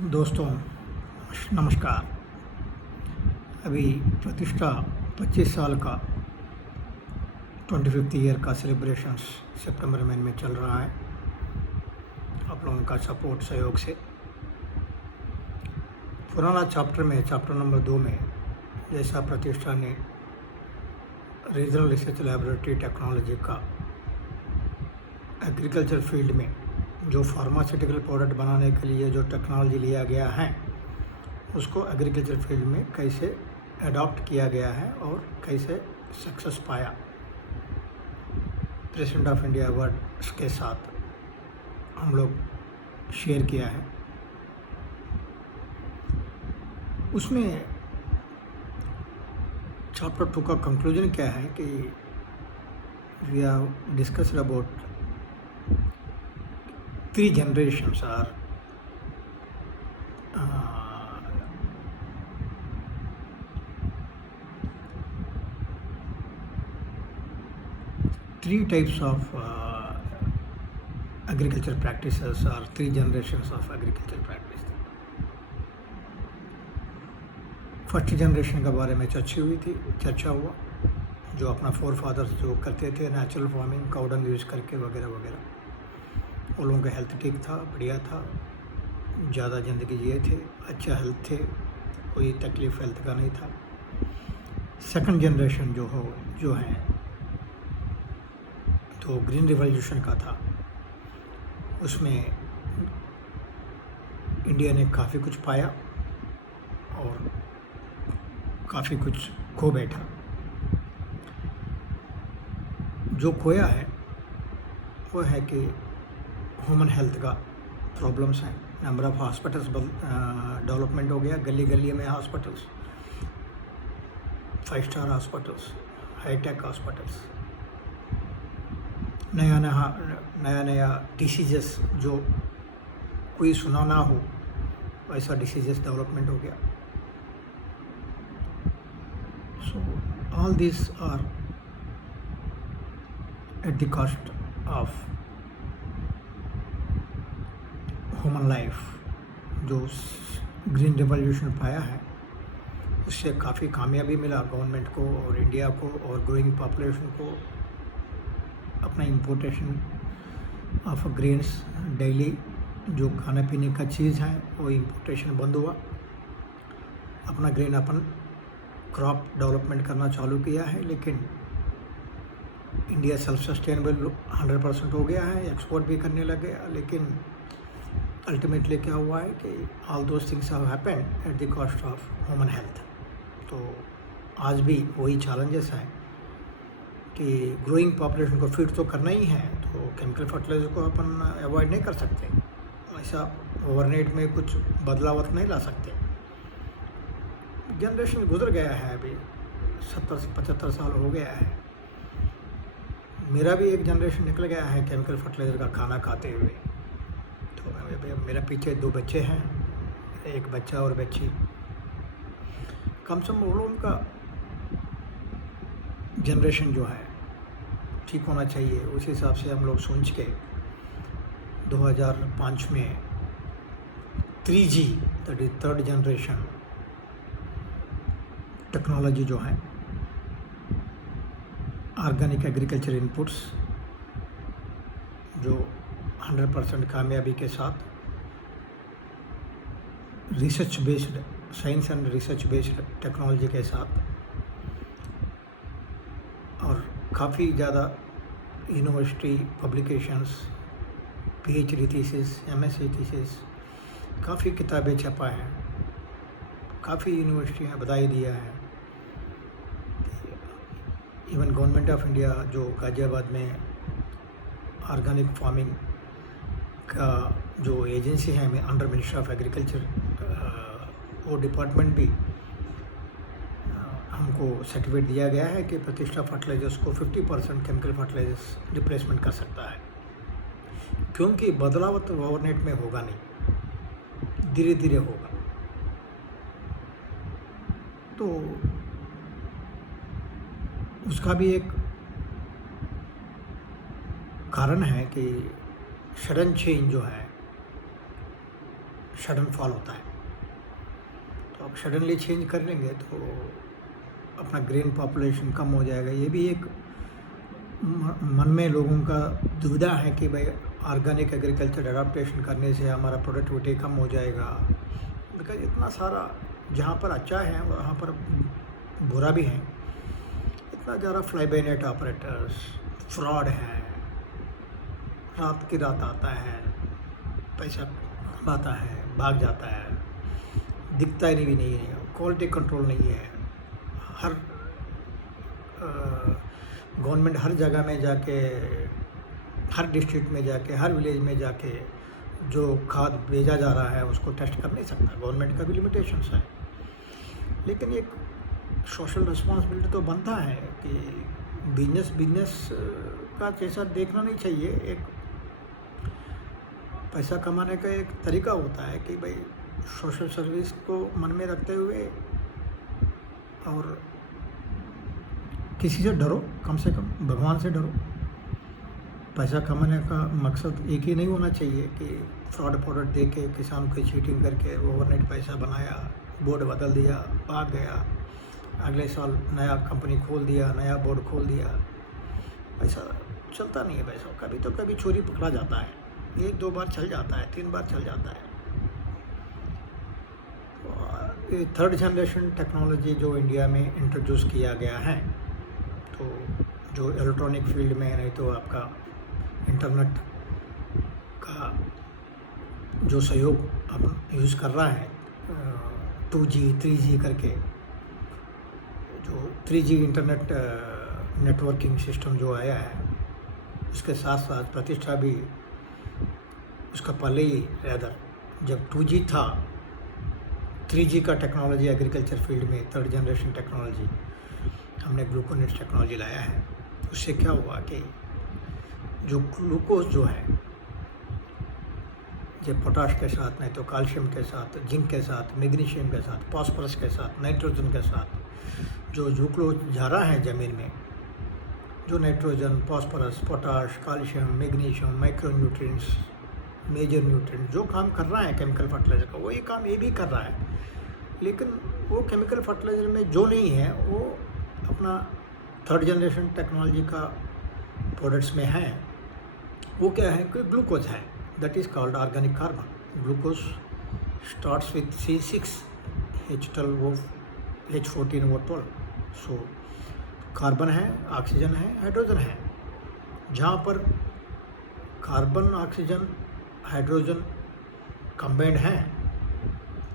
दोस्तों नमस्कार। अभी प्रतिष्ठा 25 साल का 25th ईयर का सेलिब्रेशंस सितंबर महीने में चल रहा है। आप लोगों का सपोर्ट सहयोग से पुराना चैप्टर नंबर 2 में जैसा प्रतिष्ठा ने रीजनल रिसर्च लैबोरेटरी टेक्नोलॉजी का एग्रीकल्चर फील्ड में जो फार्मास्यूटिकल प्रोडक्ट बनाने के लिए जो टेक्नोलॉजी लिया गया है उसको एग्रीकल्चर फील्ड में कैसे अडॉप्ट किया गया है और कैसे सक्सेस पाया, प्रेसिडेंट ऑफ इंडिया अवार्ड के साथ हम लोग शेयर किया है। उसमें चैप्टर 2 का कंक्लूजन क्या है कि we have discussed about 3 generations are three types of agriculture practices or 3 generations of agriculture practice। First generation के बारे में चर्चा हुआ, जो अपना फोर फादर्स जो करते थे natural farming, cow dung use करके वगैरह वगैरह। उन लोगों का हेल्थ ठीक था, बढ़िया था, ज़्यादा ज़िंदगी जिए थे, अच्छा हेल्थ थे, कोई तकलीफ़ हेल्थ का नहीं था। सेकंड जनरेशन जो है तो ग्रीन रिवॉल्यूशन का था। उसमें इंडिया ने काफ़ी कुछ पाया और काफ़ी कुछ खो बैठा। जो खोया है वो है कि ह्यूमन हेल्थ का प्रॉब्लम्स हैं। नंबर ऑफ़ हॉस्पिटल्स डेवलपमेंट हो गया, गली गली में hospitals, 5 star hospitals, hi tech hospitals, नया डिसीजेस जो कोई सुना ना हो वैसा डिसीजेस डेवलपमेंट हो गया। So all this are at the cost of human life. जो ग्रीन रिवॉल्यूशन पाया है उससे काफ़ी कामयाबी मिला गवर्नमेंट को और इंडिया को और ग्रोइंग पॉपुलेशन को। अपना इम्पोर्टेशन ऑफ ग्रेन्स डेली जो खाने पीने का चीज़ है वो इम्पोर्टेशन बंद हुआ। अपना ग्रेन अपन क्रॉप डेवलपमेंट करना चालू किया है, लेकिन इंडिया सेल्फ सस्टेनेबल 100% हो गया है, एक्सपोर्ट भी करने लगे। लेकिन अल्टीमेटली क्या हुआ है कि all those things have happened at the cost of human health. तो आज भी वही चैलेंजेस हैं कि ग्रोइंग पॉपुलेशन को फीड तो करना ही है, तो केमिकल फर्टिलाइजर को अपन अवॉइड नहीं कर सकते। ऐसा ओवरनाइट में कुछ बदलाव नहीं ला सकते। जनरेशन गुजर गया है, अभी 70 से 75 साल हो गया है। मेरा भी एक जनरेशन निकल गया है केमिकल फर्टिलाइज़र का खाना खाते हुए। तो मेरा पीछे 2 बच्चे हैं, एक बच्चा और बच्ची। कम से कम वो लोगों का जनरेशन जो है ठीक होना चाहिए। उस हिसाब से हम लोग सोच के 2005 में 3G that is third generation technology जो है, ऑर्गेनिक एग्रीकल्चर इनपुट्स जो 100% कामयाबी के साथ research based, science and research based technology के साथ, और काफ़ी ज़्यादा university publications, PhD thesis, MSc thesis, काफ़ी किताबें छपा है, काफ़ी यूनिवर्सिटियाँ बधाई दिया है। इवन गवर्नमेंट ऑफ इंडिया जो गाज़ियाबाद में ऑर्गेनिक फार्मिंग का जो एजेंसी है में अंडर मिनिस्ट्री ऑफ एग्रीकल्चर, वो डिपार्टमेंट भी हमको सर्टिफिकेट दिया गया है कि प्रतिष्ठा फर्टिलाइजर्स को 50% केमिकल फर्टिलाइजर्स रिप्लेसमेंट कर सकता है। क्योंकि बदलाव तो ओवरनाइट में होगा नहीं, धीरे धीरे होगा। तो उसका भी एक कारण है कि सडन चेंज जो है, सडन फॉल होता है। तो आप सडनली चेंज कर लेंगे तो अपना ग्रीन पॉपुलेशन कम हो जाएगा। ये भी एक मन में लोगों का दुविधा है कि भाई ऑर्गेनिक एग्रीकल्चर अडाप्टेशन करने से हमारा प्रोडक्टिविटी कम हो जाएगा। बिकॉज इतना सारा जहाँ पर अच्छा है वहाँ पर बुरा भी है। इतना ज़्यादा fly bye night operators, fraud हैं, रात की रात आता है, पैसा कमाता है, भाग जाता है, दिखता ही भी नहीं है, क्वालिटी कंट्रोल नहीं है। हर गवर्नमेंट हर जगह में जाके, हर डिस्ट्रिक्ट में जाके, हर विलेज में जाके जो खाद भेजा जा रहा है उसको टेस्ट कर नहीं सकता। गवर्नमेंट का भी लिमिटेशंस है। लेकिन एक सोशल रिस्पॉन्सिबिलिटी तो बनता है कि बिजनेस का जैसा देखना नहीं चाहिए। एक पैसा कमाने का एक तरीका होता है कि भाई सोशल सर्विस को मन में रखते हुए और किसी से डरो, कम से कम भगवान से डरो। पैसा कमाने का मकसद एक ही नहीं होना चाहिए कि फ्रॉड प्रोडक्ट दे के किसान को चीटिंग करके ओवरनाइट पैसा बनाया, बोर्ड बदल दिया, भाग गया, अगले साल नया कंपनी खोल दिया, नया बोर्ड खोल दिया। पैसा चलता नहीं है। पैसा कभी तो कभी चोरी पकड़ा जाता है, 1-2 बार चल जाता है, 3 बार चल जाता है। ये 3rd जनरेशन टेक्नोलॉजी जो इंडिया में इंट्रोड्यूस किया गया है, तो जो इलेक्ट्रॉनिक फील्ड में, नहीं तो आपका इंटरनेट का जो सहयोग अब यूज़ कर रहा है 2G 3G करके, जो 3G इंटरनेट नेटवर्किंग सिस्टम जो आया है, उसके साथ साथ प्रतिष्ठा भी उसका पहले ही रैदर जब 2G था, 3G का टेक्नोलॉजी एग्रीकल्चर फील्ड में 3rd जनरेशन टेक्नोलॉजी हमने ग्लूकोनेट टेक्नोलॉजी लाया है। उससे क्या हुआ कि जो ग्लूकोज जो है, जब पोटाश के साथ, नहीं तो कैल्शियम के साथ, जिंक के साथ, मैग्नीशियम के साथ, फास्फोरस के साथ, नाइट्रोजन के साथ जो ग्लूकोज जा रहा है ज़मीन में, जो nitrogen, phosphorus, potash, calcium, magnesium, micro nutrients, major nutrient जो काम कर रहा है केमिकल फर्टिलाइज़र का, वही काम ये भी कर रहा है। लेकिन वो केमिकल फर्टिलाइज़र में जो नहीं है वो अपना 3rd जनरेशन टेक्नोलॉजी का प्रोडक्ट्स में है। वो क्या है कि ग्लूकोज है, that is called organic carbon. Glucose starts with C6H12O H14O12। So carbon है, ऑक्सीजन है, हाइड्रोजन है। जहाँ पर कार्बन, ऑक्सीजन, हाइड्रोजन कंबाइंड है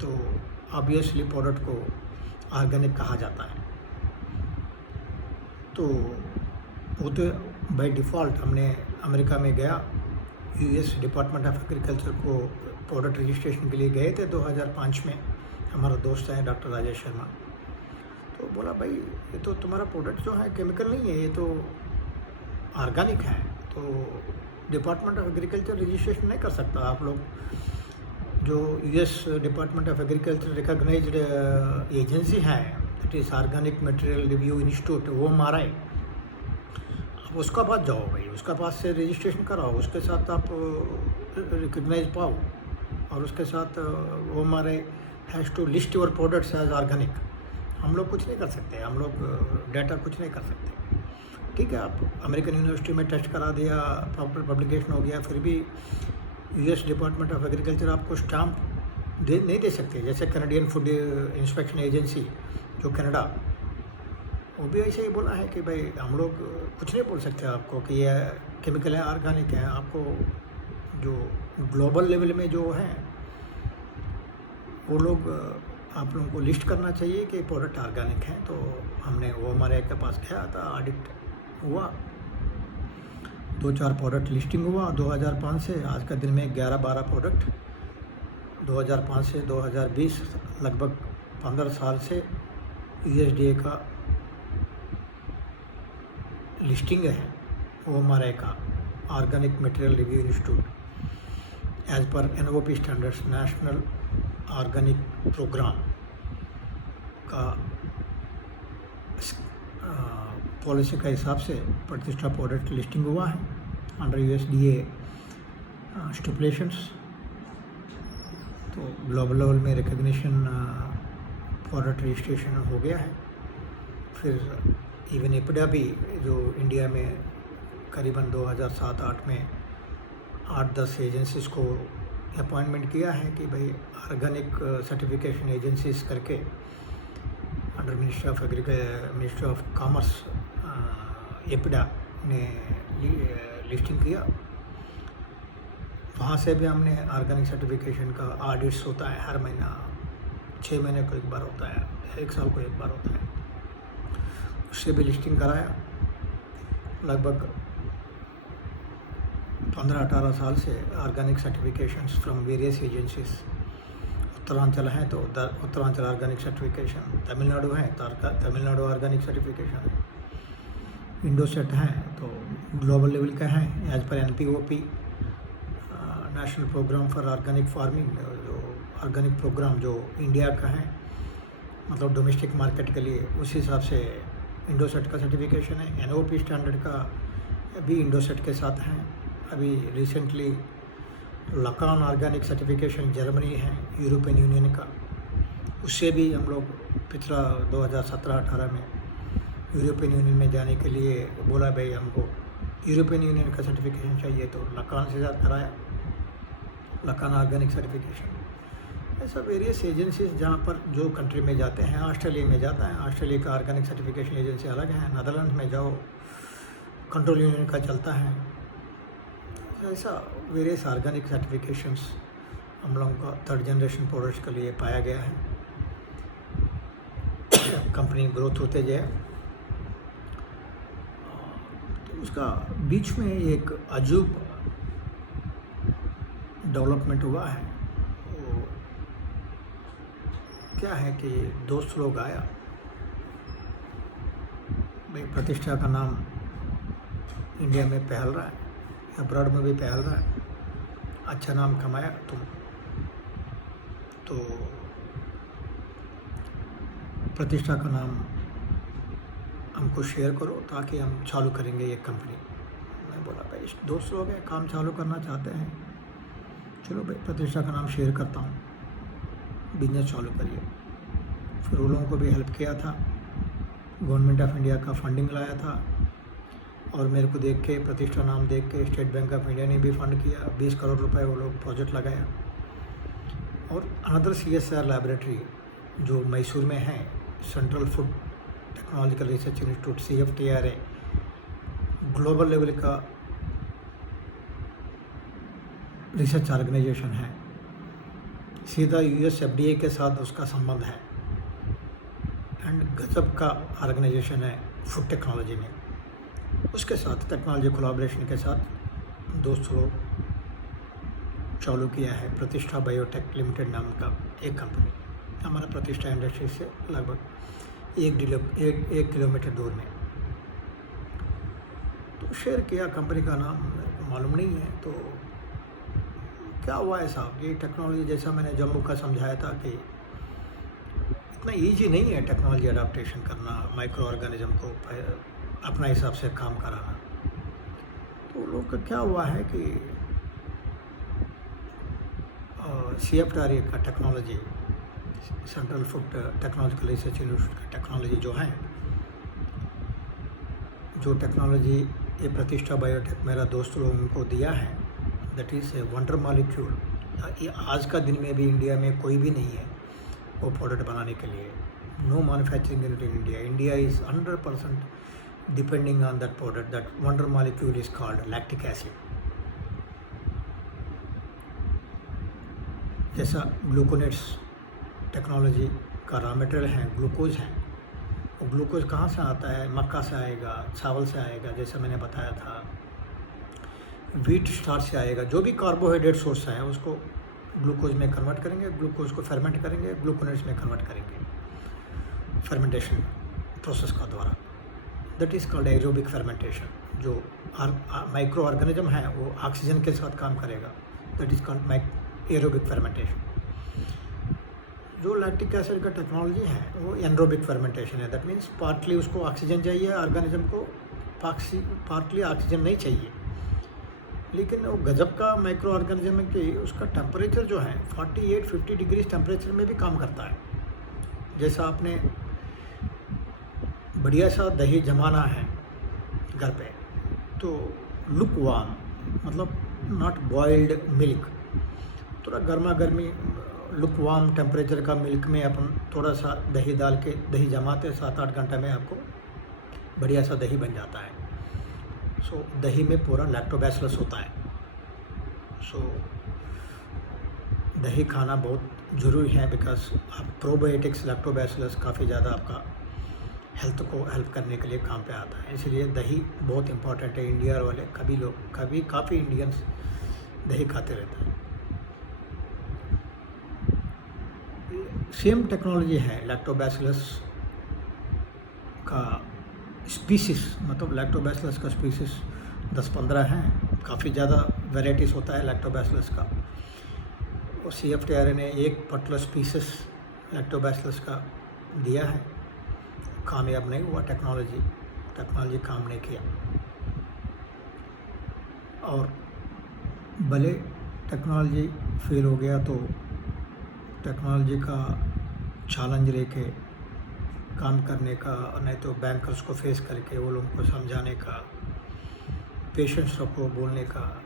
तो ऑब्वियसली प्रोडक्ट को ऑर्गेनिक कहा जाता है। तो वो तो बाय डिफ़ॉल्ट हमने अमेरिका में गया, US डिपार्टमेंट ऑफ एग्रीकल्चर को प्रोडक्ट रजिस्ट्रेशन के लिए गए थे 2005 में। हमारा दोस्त है डॉक्टर राजेश शर्मा, तो बोला भाई ये तो तुम्हारा प्रोडक्ट जो है केमिकल नहीं है, ये तो ऑर्गेनिक है, तो डिपार्टमेंट ऑफ एग्रीकल्चर रजिस्ट्रेशन नहीं कर सकता आप लोग। जो US department of agriculture recognised agency है, that is organic material review institute, वो OMRI, आप उसका पास जाओ भाई, उसका पास से रजिस्ट्रेशन कराओ, उसके साथ आप रिकग्नाइज पाओ, और उसके साथ OMRI has to list your products as organic. हम लोग कुछ नहीं कर सकते, हम लोग डाटा कुछ नहीं कर सकते। ठीक है, आप अमेरिकन यूनिवर्सिटी में टेस्ट करा दिया, प्रॉपर पब्लिकेशन हो गया, फिर भी US डिपार्टमेंट ऑफ एग्रीकल्चर आपको स्टाम्प नहीं दे सकते। जैसे कैनेडियन फूड इंस्पेक्शन एजेंसी जो कनाडा, वो भी ऐसे ही बोला है कि भाई हम लोग कुछ नहीं बोल सकते आपको कि ये केमिकल है, ऑर्गेनिक है। आपको जो ग्लोबल लेवल में जो है वो लोग आप लोगों को लिस्ट करना चाहिए कि प्रोडक्ट ऑर्गेनिक है। तो हमने वो हमारे के पास गया था, ऑडिट हुआ, 2-4 प्रोडक्ट लिस्टिंग हुआ 2005 से आज का दिन में 11-12 प्रोडक्ट 2005 से 2020 लगभग 15 साल से USDA का लिस्टिंग है। वो हमारे का organic material review institute as per NOP standards, national organic programme का पॉलिसी का हिसाब से प्रतिष्ठा प्रोडक्ट लिस्टिंग हुआ है अंडर USDA स्टिपुलेशंस। तो ग्लोबल लेवल में रिकग्निशन प्रोडक्ट रजिस्ट्रेशन हो गया है। फिर इवन एपिडा भी जो इंडिया में करीबन 2007-8 में 8-10 एजेंसीज़ को अपॉइंटमेंट किया है कि भाई ऑर्गेनिक सर्टिफिकेशन एजेंसीज करके under ministry of commerce APEDA ने लिस्टिंग किया। वहाँ से भी हमने ऑर्गेनिक सर्टिफिकेशन का ऑडिट्स होता है हर महीना, 6 महीने को एक बार होता है, 1 साल को एक बार होता है, उससे भी लिस्टिंग कराया। लगभग 15-18 साल से organic certifications from various agencies. Uttaranchal है तो उत्तरांचल ऑर्गेनिक सर्टिफिकेशन, तमिलनाडु है तो तमिलनाडु ऑर्गेनिक सर्टिफिकेशन है, इंडोसेट है तो ग्लोबल लेवल का है as per NPOP national programme for organic farming, जो ऑर्गेनिक प्रोग्राम जो इंडिया का है, मतलब डोमेस्टिक मार्केट के लिए, उस हिसाब से इंडोसेट का सर्टिफिकेशन है। NOP स्टैंडर्ड का भी इंडोसेट के साथ है। अभी recently Lacan organic certification Germany है यूरोपियन यूनियन का, उससे भी हम लोग पिछला 2017-18 में यूरोपियन यूनियन में जाने के लिए बोला भाई हमको यूरोपियन यूनियन का सर्टिफिकेशन चाहिए, तो लकान से साथ कराया, लकान ऑर्गेनिक सर्टिफिकेशन। ऐसा वेरियस एजेंसीज जहाँ पर जो कंट्री में जाते हैं, ऑस्ट्रेलिया में जाता है, ऑस्ट्रेलिया का ऑर्गेनिक सर्टिफिकेशन एजेंसी अलग है, नीदरलैंड में जाओ कंट्रोल यूनियन का चलता है। ऐसा वेरियस ऑर्गेनिक सर्टिफिकेशंस हम लोगों का 3rd जनरेशन प्रोडक्ट्स के लिए पाया गया है। कंपनी ग्रोथ होते जाए तो उसका बीच में एक अजूब डेवलपमेंट हुआ है। वो क्या है कि दोस्त लोग आया, भाई प्रतिष्ठा का नाम इंडिया में फैल रहा है, अब्रॉड में भी फैल रहा है, अच्छा नाम कमाया तुम, तो प्रतिष्ठा का नाम हमको शेयर करो ताकि हम चालू करेंगे ये कंपनी। मैं बोला भाई दोस्त लोग हैं, काम चालू करना चाहते हैं, चलो भाई प्रतिष्ठा का नाम शेयर करता हूँ, बिजनेस चालू करिए। फिर वो लोगों को भी हेल्प किया था, गवर्नमेंट ऑफ इंडिया का फंडिंग लाया था, और मेरे को देख के, प्रतिष्ठा नाम देख के स्टेट बैंक ऑफ इंडिया ने भी फंड किया, 20 करोड़ रुपए वो लोग प्रोजेक्ट लगाया। और अनदर CSR लैबोरेटरी जो मैसूर में है, central food technological research institute CFTRI, global level का रिसर्च ऑर्गेनाइजेशन है, सीधा US FDA के साथ उसका संबंध है, एंड गजब का ऑर्गेनाइजेशन है फूड टेक्नोलॉजी में। उसके साथ टेक्नोलॉजी कोलैबोरेशन के साथ दोस्त लोग चालू किया है प्रतिष्ठा बायोटेक लिमिटेड नाम का एक कंपनी, हमारा प्रतिष्ठा इंडस्ट्री से लगभग 1 किलोमीटर दूर में। तो शेयर किया, कंपनी का नाम मेरे को मालूम नहीं है। तो क्या हुआ है साहब, ये टेक्नोलॉजी जैसा मैंने जम्मू का समझाया था कि इतना ईजी नहीं है टेक्नोलॉजी अडाप्टेशन करना, माइक्रो ऑर्गेनिज्म को अपना हिसाब से काम कराना। तो लोग का क्या हुआ है कि CFTRI का technology, central food technological research institute का टेक्नोलॉजी जो है, जो टेक्नोलॉजी ये प्रतिष्ठा बायोटेक मेरा दोस्त लोगों को दिया है, that is a wonder molecule. ये आज का दिन में भी इंडिया में कोई भी नहीं है वो प्रोडक्ट बनाने के लिए। No manufacturing unit in India. India is 100% depending on that product. That wonder molecule is called lactic acid. जैसा ग्लूकोनेट्स टेक्नोलॉजी का रॉ मटेरियल है, ग्लूकोज है, वो ग्लूकोज कहाँ से आता है? मक्का से आएगा, चावल से आएगा, जैसा मैंने बताया था, व्हीट स्टार्च से आएगा। जो भी कार्बोहाइड्रेट सोर्स है उसको ग्लूकोज में कन्वर्ट करेंगे, ग्लूकोज को फर्मेंट करेंगे, ग्लूकोनेट्स में कन्वर्ट करेंगे फर्मेंटेशन प्रोसेस का द्वारा। That is called aerobic fermentation. जो माइक्रो ऑर्गेनिज्म है वो ऑक्सीजन के साथ काम करेगा, that is called aerobic fermentation. जो लैक्टिक एसिड का टेक्नोलॉजी है वो एनरोबिक फर्मेंटेशन है। दैट मीन्स पार्टली उसको ऑक्सीजन चाहिए ऑर्गेनिज्म को, पार्टली ऑक्सीजन नहीं चाहिए। लेकिन वो गजब का माइक्रो ऑर्गेनिज्म है कि उसका टेम्परेचर जो है 48-50 डिग्री टेम्परेचर में भी काम करता है। जैसा आपने बढ़िया सा दही जमाना है घर पे, तो लुक वार्म, मतलब नॉट बॉइल्ड मिल्क, थोड़ा गर्मा गर्मी लुक वार्म टेम्परेचर का मिल्क में अपन थोड़ा सा दही डाल के दही जमाते 7-8 घंटे में आपको बढ़िया सा दही बन जाता है। सो दही में पूरा लैक्टोबैसिलस होता है। सो दही खाना बहुत ज़रूरी है, बिकॉज आप प्रोबायोटिक्स लैक्टोबैसिलस काफ़ी ज़्यादा आपका हेल्थ को हेल्प करने के लिए काम पे आता है। इसलिए दही बहुत इम्पोर्टेंट है। इंडिया वाले काफ़ी इंडियंस दही खाते रहते हैं। सेम टेक्नोलॉजी है लैक्टोबैसिलस का स्पीसीज, मतलब लैक्टोबैसिलस का स्पीसीज 10-15 हैं। काफ़ी ज़्यादा वेराइटीज़ होता है लैक्टोबैसिलस का। और CFTRA ने एक पर्टिकुलर स्पीसीज लैक्टोबैसिलस का दिया है, कामयाब नहीं हुआ। टेक्नोलॉजी काम नहीं किया। और भले टेक्नोलॉजी फेल हो गया तो टेक्नोलॉजी का चैलेंज लेके काम करने का, नहीं तो बैंकर्स को फेस करके वो लोगों को समझाने का, पेशेंस रखो बोलने का,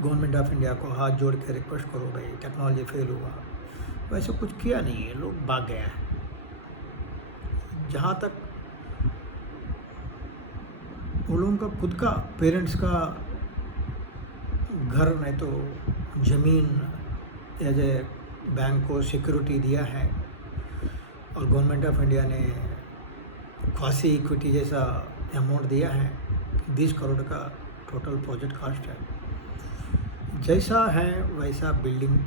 गवर्नमेंट ऑफ इंडिया को हाथ जोड़ के रिक्वेस्ट करो भाई टेक्नोलॉजी फेल हुआ, वैसे कुछ किया नहीं है, लोग भाग गया है। जहाँ तक वो लोगों का खुद का पेरेंट्स का घर नहीं तो ज़मीन एज ए बैंक को सिक्योरिटी दिया है, और गवर्नमेंट ऑफ इंडिया ने क्वासी इक्विटी जैसा अमाउंट दिया है। 20 करोड़ का टोटल प्रोजेक्ट कॉस्ट है। जैसा है वैसा बिल्डिंग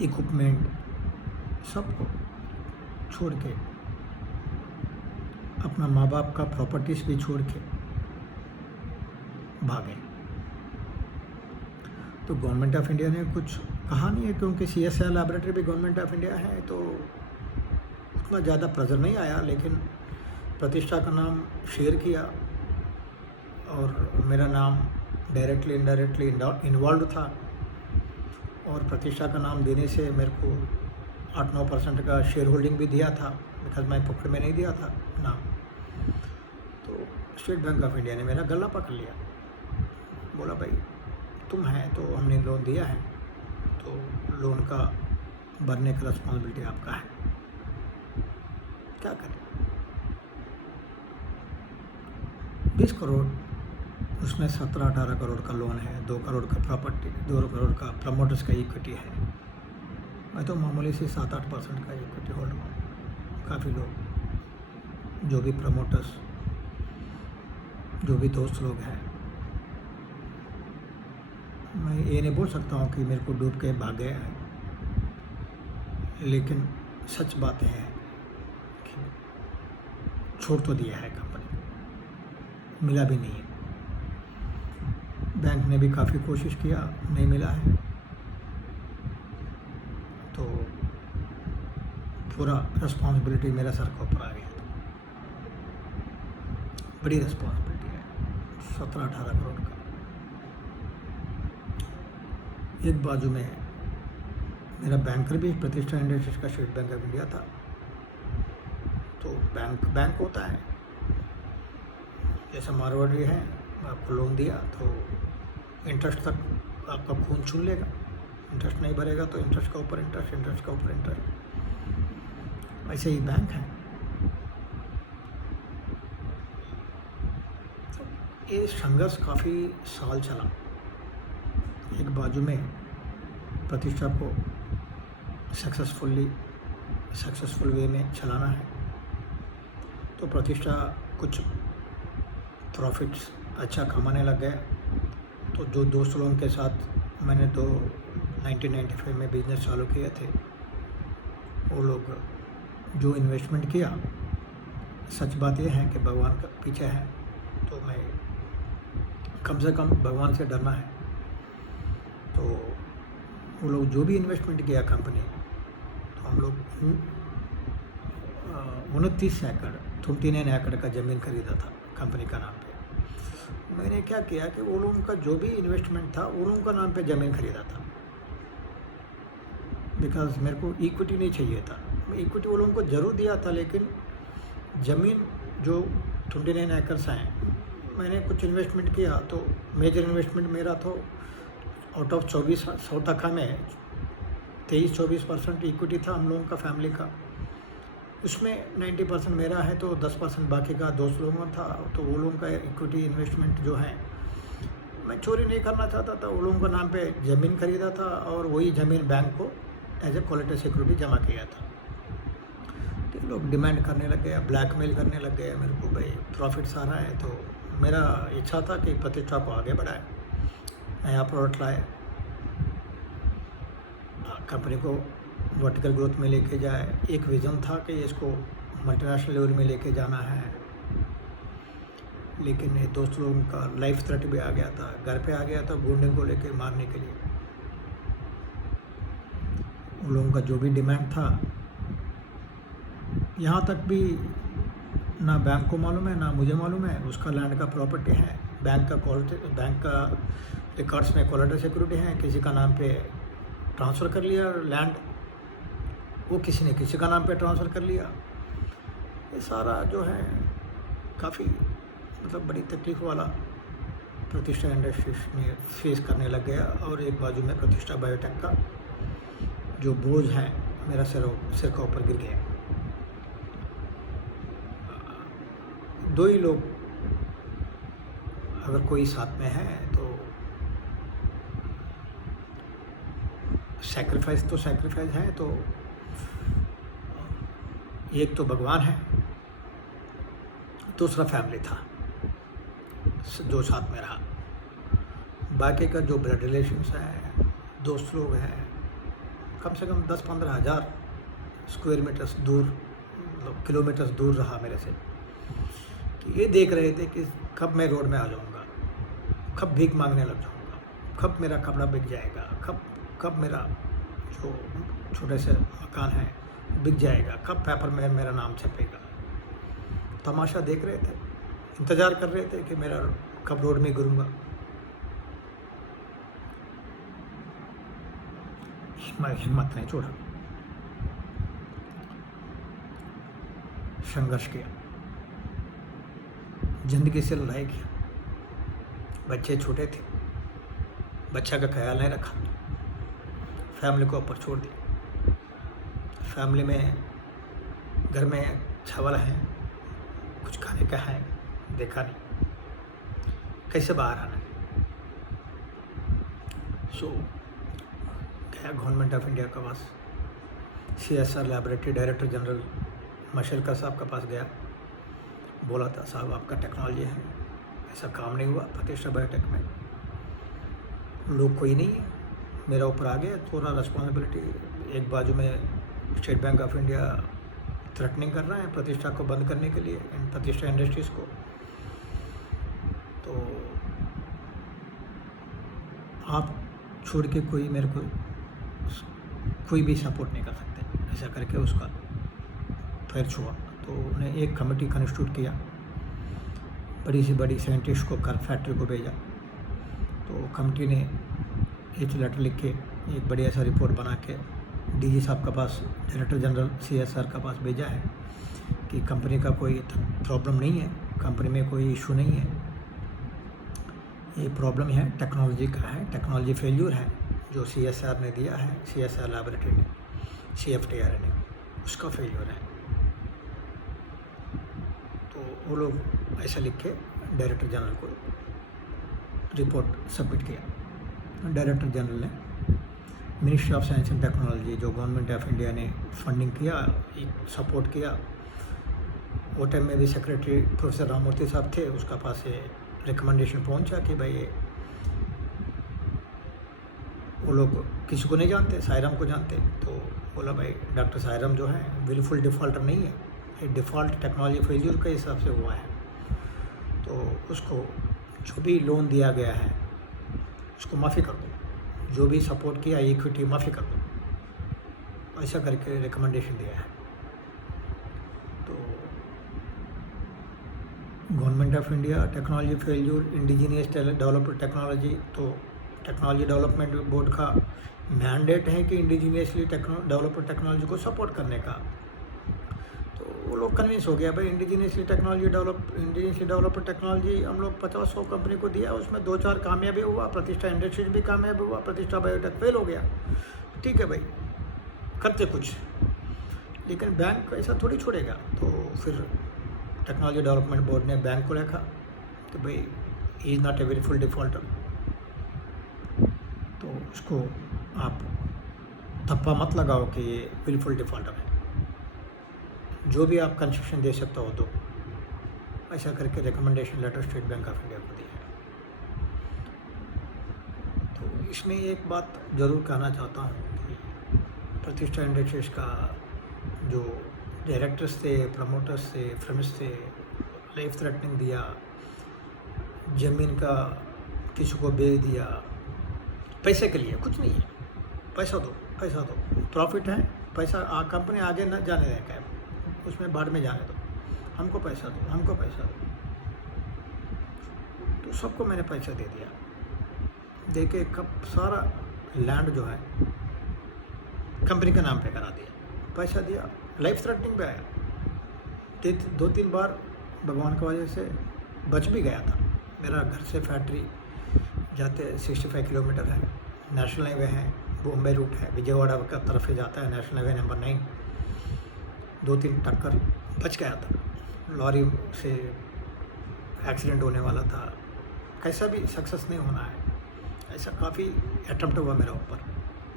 इक्विपमेंट सबको छोड़ के, अपना माँ बाप का प्रॉपर्टीज भी छोड़ के भागे। तो गवर्नमेंट ऑफ इंडिया ने कुछ कहा नहीं है, क्योंकि CSIR लैबोरेटरी भी गवर्नमेंट ऑफ इंडिया है, तो उतना ज़्यादा प्रेशर नहीं आया। लेकिन प्रतिष्ठा का नाम शेयर किया और मेरा नाम डायरेक्टली इनडायरेक्टली इन्वॉल्व था, और प्रतिष्ठा का नाम देने से मेरे को 8-9% का शेयर होल्डिंग भी दिया था, बिकॉज मैं पकड़ में नहीं दिया था नाम। तो स्टेट बैंक ऑफ इंडिया ने मेरा गला पकड़ लिया, बोला भाई तुम है तो हमने लोन दिया है, तो लोन का भरने का रिस्पॉन्सिबिलिटी आपका है, क्या करें। 20 करोड़, उसमें 17-18 करोड़ का लोन है, 2 करोड़ का प्रॉपर्टी, 2 करोड़ का प्रमोटर्स का इक्विटी है। मैं तो मामूली से 7-8% का इक्विटी होल्ड हूँ। काफ़ी लोग जो भी प्रमोटर्स, जो भी दोस्त लोग हैं, मैं ये नहीं बोल सकता हूँ कि मेरे को डूब के भाग गया है, लेकिन सच बातें हैं कि छोड़ तो दिया है कंपनी, मिला भी नहीं है। बैंक ने भी काफ़ी कोशिश किया, नहीं मिला है, तो पूरा रिस्पॉन्सिबिलिटी मेरा सर के ऊपर आ गया। बड़ी रिस्पॉन्सिबिलिटी है, 17-18 करोड़ का। एक बाजू में मेरा बैंकर भी प्रतिष्ठा इंडस्ट्रीज का स्टेट बैंक ऑफ इंडिया था, तो बैंक होता है जैसा मारवाड़ी है, आपको लोन दिया तो इंटरेस्ट तक आपका खून छू लेगा, इंटरेस्ट नहीं भरेगा तो इंटरेस्ट का ऊपर इंटरेस्ट, इंटरेस्ट का ऊपर इंटरेस्ट, ऐसे ही बैंक है। तो ये संघर्ष काफ़ी साल चला। एक बाजू में प्रतिष्ठा को सक्सेसफुल वे में चलाना है, तो प्रतिष्ठा कुछ प्रॉफिट्स अच्छा कमाने लग गया। तो जो दोस्त लोगों के साथ मैंने 1995 में बिजनेस चालू किए थे, वो लोग जो इन्वेस्टमेंट किया, सच बात यह है कि भगवान का पीछे है, तो मैं कम से कम भगवान से डरना है। तो वो लोग जो भी इन्वेस्टमेंट किया कंपनी, तो हम लोग 29 एकड़ का ज़मीन खरीदा था कंपनी का नाम पे। मैंने क्या किया कि वो लोगों का जो भी इन्वेस्टमेंट था वो लोगों का नाम पे ज़मीन खरीदा था, बिकॉज़ मेरे को इक्विटी नहीं चाहिए था। इक्विटी वो लोगों को ज़रूर दिया था, लेकिन ज़मीन जो 29 एकर्स हैं, मैंने कुछ इन्वेस्टमेंट किया तो मेजर इन्वेस्टमेंट मेरा तो आउट ऑफ 24 100 टका में 23-24% इक्विटी था हम लोगों का, फैमिली का। उसमें 90% मेरा है तो 10% बाकी का दोस्त लोगों था। तो वो लोगों का इक्विटी इन्वेस्टमेंट जो है मैं चोरी नहीं करना चाहता था। वो लोगों का नाम पे ज़मीन खरीदा था और वही ज़मीन बैंक को एज ए कोलेटरल सिक्योरिटी जमा किया था। तो लोग डिमांड करने लग गए, ब्लैकमेल करने लग गए मेरे को, भाई प्रॉफिट्स आ रहा है। तो मेरा इच्छा था कि प्रतिष्ठा को आगे बढ़ाए, नया प्रोडक्ट लाए, कंपनी को वर्टिकल ग्रोथ में लेके जाए। एक विज़न था कि इसको मल्टीनेशनल लेवल में लेके जाना है, लेकिन ये दोस्त लोगों का लाइफ थ्रेट भी आ गया था, घर पे आ गया था गुंडे को लेके मारने के लिए। उन लोगों का जो भी डिमांड था, यहाँ तक भी ना बैंक को मालूम है ना मुझे मालूम है, उसका लैंड का प्रॉपर्टी है, बैंक का रिकॉर्ड्स में कोलेटरल सिक्योरिटी है, किसी का नाम पे ट्रांसफ़र कर लिया लैंड, वो किसी ने किसी का नाम पे ट्रांसफ़र कर लिया। ये सारा जो है काफ़ी मतलब बड़ी तकलीफ़ वाला प्रतिष्ठा इंडस्ट्रीज में फेस करने लग गया। और एक बाजू में प्रतिष्ठा बायोटेक का जो बोझ है मेरा सिर का ऊपर गिर गया। दो ही लोग अगर कोई साथ में है तो सैक्रिफाइस है। तो एक तो भगवान है, दूसरा फैमिली था जो साथ में रहा। बाकी का जो ब्लड रिलेशंस है, दोस्त लोग हैं, कम से कम 10-15 हज़ार स्क्वायर मीटर्स दूर, मतलब किलोमीटर्स दूर रहा मेरे से। कि ये देख रहे थे कि कब मैं रोड में आ जाऊंगा, कब भीख मांगने लग जाऊंगा, कब मेरा कपड़ा बिक जाएगा, कब मेरा जो छोटे से मकान है बिक जाएगा, कब पेपर में मेरा नाम छपेगा। तमाशा देख रहे थे, इंतज़ार कर रहे थे कि मेरा कब रोड में गिरूंगा। हिम्मत नहीं छोड़ा, संघर्ष किया, ज़िंदगी से लड़ाई किया। बच्चे छोटे थे, बच्चा का ख्याल नहीं रखा, फैमिली को ऊपर छोड़ दिया। फैमिली में घर में छवल है, कुछ खाने का है, देखा नहीं, कैसे बाहर आना है। सो गया गवर्नमेंट ऑफ इंडिया के पास, CSR laboratory director general Mashelkar साहब के पास गया। बोला था साहब आपका टेक्नोलॉजी है, ऐसा काम नहीं हुआ प्रतिष्ठा बायोटेक में, लोग कोई नहीं है। मेरा ऊपर आ गया पूरा रिस्पॉन्सिबिलिटी। एक बाजू में state Bank of India threatening कर रहा है प्रतिष्ठा को बंद करने के लिए, प्रतिष्ठा इंडस्ट्रीज़ को। तो आप छोड़ के कोई मेरे को कोई भी सपोर्ट नहीं कर सकते, ऐसा करके उसका पैर छुआ। तो उन्हें एक कमेटी कंस्टिट्यूट किया, बड़ी से बड़ी साइंटिस्ट को कर फैक्ट्री को भेजा। तो कमेटी ने एक लेटर लिख के एक बढ़िया सा रिपोर्ट बना के DG साहब के पास, डायरेक्टर जनरल CSR के पास भेजा है कि कंपनी का कोई प्रॉब्लम नहीं है, कंपनी में कोई इशू नहीं है, ये प्रॉब्लम है टेक्नोलॉजी का है, टेक्नोलॉजी फेल्यूर है जो CSR ने दिया है, CSR लैबोरेटरी ने, CFTR ने, उसका फेल्यूर है। तो वो लोग ऐसा लिख के डायरेक्टर जनरल को रिपोर्ट सबमिट किया। डायरेक्टर जनरल ने ministry of science and technology, जो गवर्नमेंट ऑफ इंडिया ने फंडिंग किया, सपोर्ट किया, वो टाइम में भी सेक्रेटरी प्रोफेसर राममूर्ति साहब थे, उसका पास ये रिकमेंडेशन पहुंचा कि भाई वो लोग किसी को नहीं जानते, सायराम को जानते। तो बोला भाई डॉक्टर सायराम जो है विलफुल डिफ़ॉल्टर नहीं है, ये डिफ़ॉल्ट टेक्नोलॉजी फेल्यूर के हिसाब से हुआ है। तो उसको जो भी लोन दिया गया है उसको माफ़ी कर दो, जो भी सपोर्ट किया इक्विटी माफ़ी कर दो, ऐसा करके रिकमेंडेशन दिया है। तो government of India technology failure indigenous developed technology, तो टेक्नोलॉजी डेवलपमेंट बोर्ड का मैंडेट है कि इंडिजीनियसली डेवलप्ड टेक्नोलॉजी को सपोर्ट करने का। तो वो लोग कन्विंस हो गया भाई इंडिजीनियसली डेवलप्ड टेक्नोलॉजी हम लोग 50-100 कंपनी को दिया, उसमें 2-4 कामयाबी हुआ, प्रतिष्ठा इंडस्ट्रीज भी कामयाब हुआ, प्रतिष्ठा बायोटेक फेल हो गया। ठीक है भाई, करते कुछ, लेकिन बैंक ऐसा थोड़ी छोड़ेगा। तो फिर टेक्नोलॉजी डेवलपमेंट बोर्ड ने बैंक को लिखा कि भाई he is not a wilful defaulter, तो उसको आप थप्पा मत लगाओ कि ये विलफुल डिफ़ॉल्टर है, जो भी आप कंसेशन दे सकते हो दो। ऐसा करके recommendation letter State Bank of India को दिया है। तो इसमें एक बात ज़रूर कहना चाहता हूँ कि प्रतिष्ठा इंडस्ट्रीज का जो डायरेक्टर्स थे, प्रमोटर्स थे, फ्रेंड्स थे, लाइफ थ्रेटनिंग दिया, ज़मीन का किसी को बेच दिया पैसे के लिए, कुछ नहीं है, पैसा दो, प्रॉफिट है, पैसा कंपनी आगे न जाने देगा, उसमें बाद में जाने दो, हमको पैसा दो। तो सबको मैंने पैसा दे दिया, दे के कब सारा लैंड जो है कंपनी के नाम पे करा दिया, पैसा दिया, लाइफ थ्रेटनिंग पे आया। 2-3 बार भगवान की वजह से बच भी गया था। मेरा घर से फैक्ट्री जाते 65 किलोमीटर है, नेशनल हाईवे है, बॉम्बे रूट है, विजयवाड़ा का तरफ से जाता है नेशनल हाईवे नंबर 9। 2-3 टक्कर बच गया था, लॉरी से एक्सीडेंट होने वाला था, कैसा भी सक्सेस नहीं होना है, ऐसा काफ़ी अटेम्प्ट हुआ मेरा ऊपर।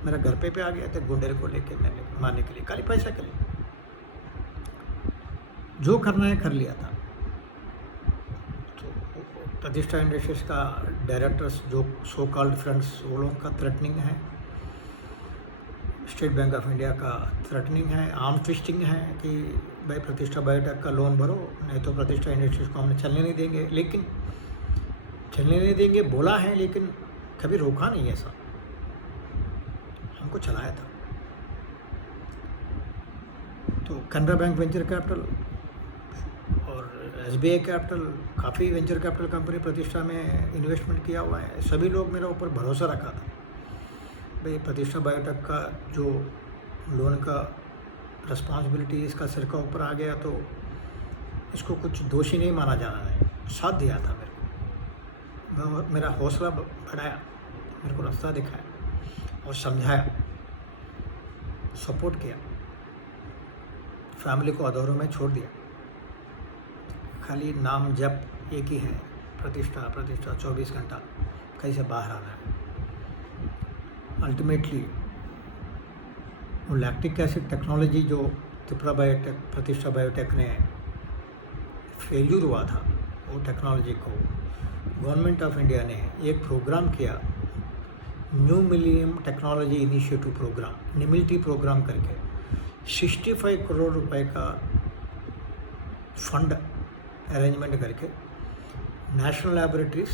मेरा घर पे आ गया था गुंडे को लेके मैंने मारने के लिए, खाली पैसा के लिए। जो करना है कर लिया था। तो प्रतिष्ठा इंडस्ट्रीज का डायरेक्टर्स जो सो कॉल्ड फ्रेंड्स, वो लोगों का थ्रेटनिंग है, स्टेट बैंक ऑफ इंडिया का थ्रेटनिंग है, आर्म ट्विस्टिंग है कि भाई प्रतिष्ठा बायोटेक का लोन भरो, नहीं तो प्रतिष्ठा इंडस्ट्रीज को हमने चलने नहीं देंगे। लेकिन चलने नहीं देंगे बोला है, लेकिन कभी रोका नहीं ऐसा, हमको चलाया था। तो कैनरा बैंक वेंचर कैपिटल और SBI कैपिटल, काफ़ी वेंचर कैपिटल कंपनी प्रतिष्ठा में इन्वेस्टमेंट किया हुआ है। सभी लोग मेरे ऊपर भरोसा रखा था भाई प्रतिष्ठा बायोटेक का जो लोन का रिस्पॉन्सिबिलिटी इसका सिर का ऊपर आ गया, तो इसको कुछ दोषी नहीं माना जाना है। साथ दिया था मेरे को, मेरा हौसला बढ़ाया, मेरे को रास्ता दिखाया और समझाया, सपोर्ट किया, फैमिली को अधूरों में छोड़ दिया। खाली नाम जप एक ही है, प्रतिष्ठा 24 घंटा, कैसे बाहर आना है। अल्टीमेटली वो लैक्टिक एसिड टेक्नोलॉजी जो त्रिपुरा बायोटेक, प्रतिष्ठा बायोटेक ने फेल्यूर हुआ था, वो टेक्नोलॉजी को गवर्नमेंट ऑफ इंडिया ने एक प्रोग्राम किया, new millennium technology initiative program, निमिलिटी प्रोग्राम करके 65 करोड़ रुपए का फंड अरेंजमेंट करके नेशनल लैबोरेटरीज,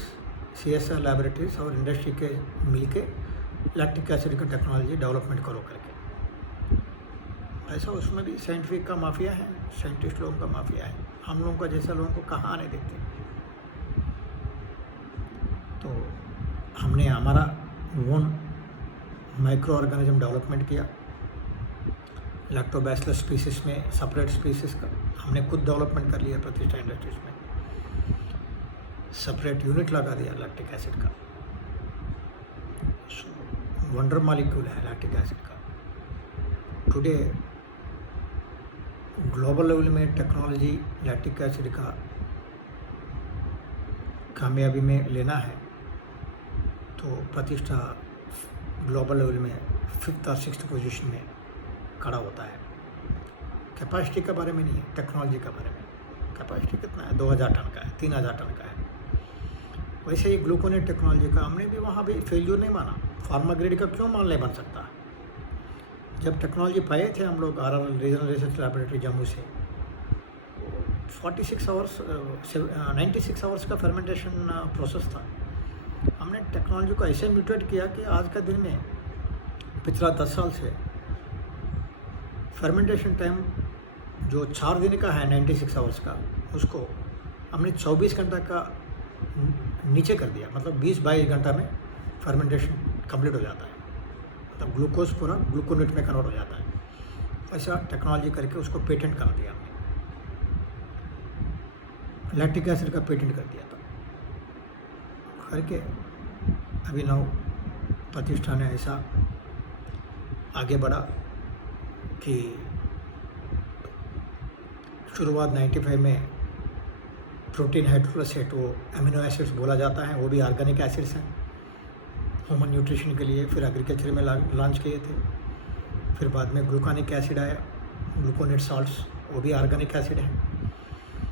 CSR लैबोरेटरीज और इंडस्ट्री के मिलके लैक्टिक एसिड का टेक्नोलॉजी डेवलपमेंट करो करके। ऐसा उसमें भी साइंटिफिक का माफिया है, साइंटिस्ट लोगों का माफिया है, हम लोगों का जैसा लोगों को कहाँ आने देते। तो हमने हमारा ओन माइक्रो ऑर्गेनिज्म डेवलपमेंट किया, लैक्टोबैसिलस स्पीसीज में सेपरेट स्पीसीज का हमने खुद डेवलपमेंट कर लिया। प्रतिष्ठा इंडस्ट्रीज में सेपरेट यूनिट लगा दिया लैक्टिक एसिड का, वंडर मॉलिक्यूल है लैक्टिक एसिड का। टुडे ग्लोबल लेवल में टेक्नोलॉजी लैक्टिक एसिड का कामयाबी में लेना है तो प्रतिष्ठा ग्लोबल लेवल में 5th और 6th पोजीशन में खड़ा होता है। कैपेसिटी के बारे में नहीं है, टेक्नोलॉजी के बारे में। कैपेसिटी कितना है? 2000 टन का है, 3000 टन का है। वैसे ही ग्लूकोनेट टेक्नोलॉजी का हमने भी वहाँ भी फेल्यूर नहीं माना। फार्मा ग्रेड का क्यों मान ले बन सकता है? जब टेक्नोलॉजी पाए थे हम लोग RRL regional research laboratory Jammu से, 96 आवर्स का फर्मेंटेशन प्रोसेस था। हमने टेक्नोलॉजी को ऐसे म्यूटेट किया कि आज का दिन में पिछला 10 साल से फर्मेंटेशन टाइम जो 4 दिन का है 96 आवर्स का, उसको हमने 24 घंटा का नीचे कर दिया, मतलब 20-22 घंटा में फर्मेंटेशन कंप्लीट हो जाता है, मतलब ग्लूकोज पूरा ग्लूकोनेट में कन्वर्ट हो जाता है। ऐसा टेक्नोलॉजी करके उसको पेटेंट करा दिया हमने, लैक्टिक एसिड का पेटेंट कर दिया था करके। अभिनव प्रतिष्ठान ने ऐसा आगे बढ़ा कि शुरुआत 95 में प्रोटीन हाइड्रोलाइसेट, वो अमीनो एसिड्स बोला जाता है, वो भी ऑर्गेनिक एसिड्स हैं ह्यूमन न्यूट्रिशन के लिए। फिर एग्रीकल्चर में लॉन्च किए थे। फिर बाद में ग्लूकोनिक एसिड आया, ग्लूकोनेट साल्ट्स, वो भी ऑर्गेनिक एसिड है।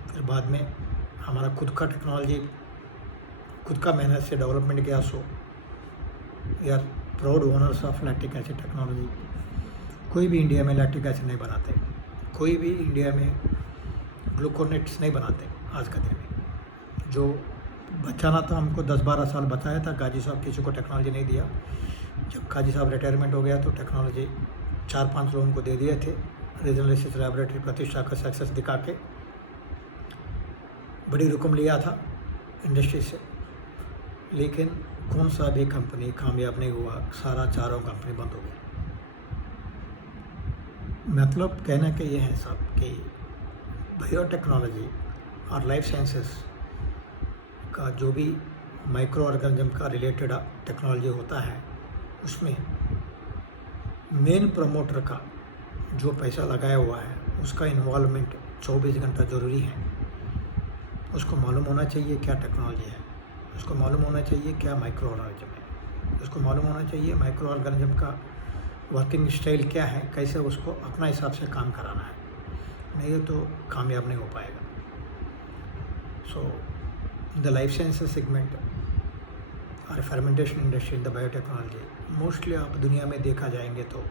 फिर बाद में हमारा खुद का टेक्नोलॉजी, खुद का मेहनत से डेवलपमेंट किया। So we are proud owners of lactic acid technology. कोई भी इंडिया में लैक्टिक एसिड नहीं बनाते, कोई भी इंडिया में ग्लूकोनेट्स नहीं बनाते आज का दिन में। जो बचाना था हमको 10-12 साल बचाया था गाजी साहब, किसी को टेक्नोलॉजी नहीं दिया। जब गाजी साहब रिटायरमेंट हो गया तो टेक्नोलॉजी 4-5 लोगों को दे दिए थे। रीजनल रिसर्च लैबोरेटरी प्रतिष्ठा का सक्सेस दिखा के बड़ी रकम लिया था इंडस्ट्री से, लेकिन कौन सा भी कंपनी कामयाब नहीं हुआ, सारा चारों कंपनी बंद हो गई। मतलब कहना कि ये है साहब कि बायोटेक्नोलॉजी और लाइफ साइंसेस का जो भी माइक्रो ऑर्गेनिज्म का रिलेटेड टेक्नोलॉजी होता है, उसमें मेन प्रमोटर का जो पैसा लगाया हुआ है उसका इन्वॉल्वमेंट 24 घंटा ज़रूरी है। उसको मालूम होना चाहिए क्या टेक्नोलॉजी है, उसको मालूम होना चाहिए क्या माइक्रो ऑर्गेनिज्म है, उसको मालूम होना चाहिए माइक्रो ऑर्गेनिज्म का वर्किंग स्टाइल क्या है, कैसे उसको अपना हिसाब से काम कराना है, नहीं तो कामयाब नहीं हो पाएगा। So the life sciences segment और fermentation industry in the biotechnology, mostly आप दुनिया में देखा जाएंगे तो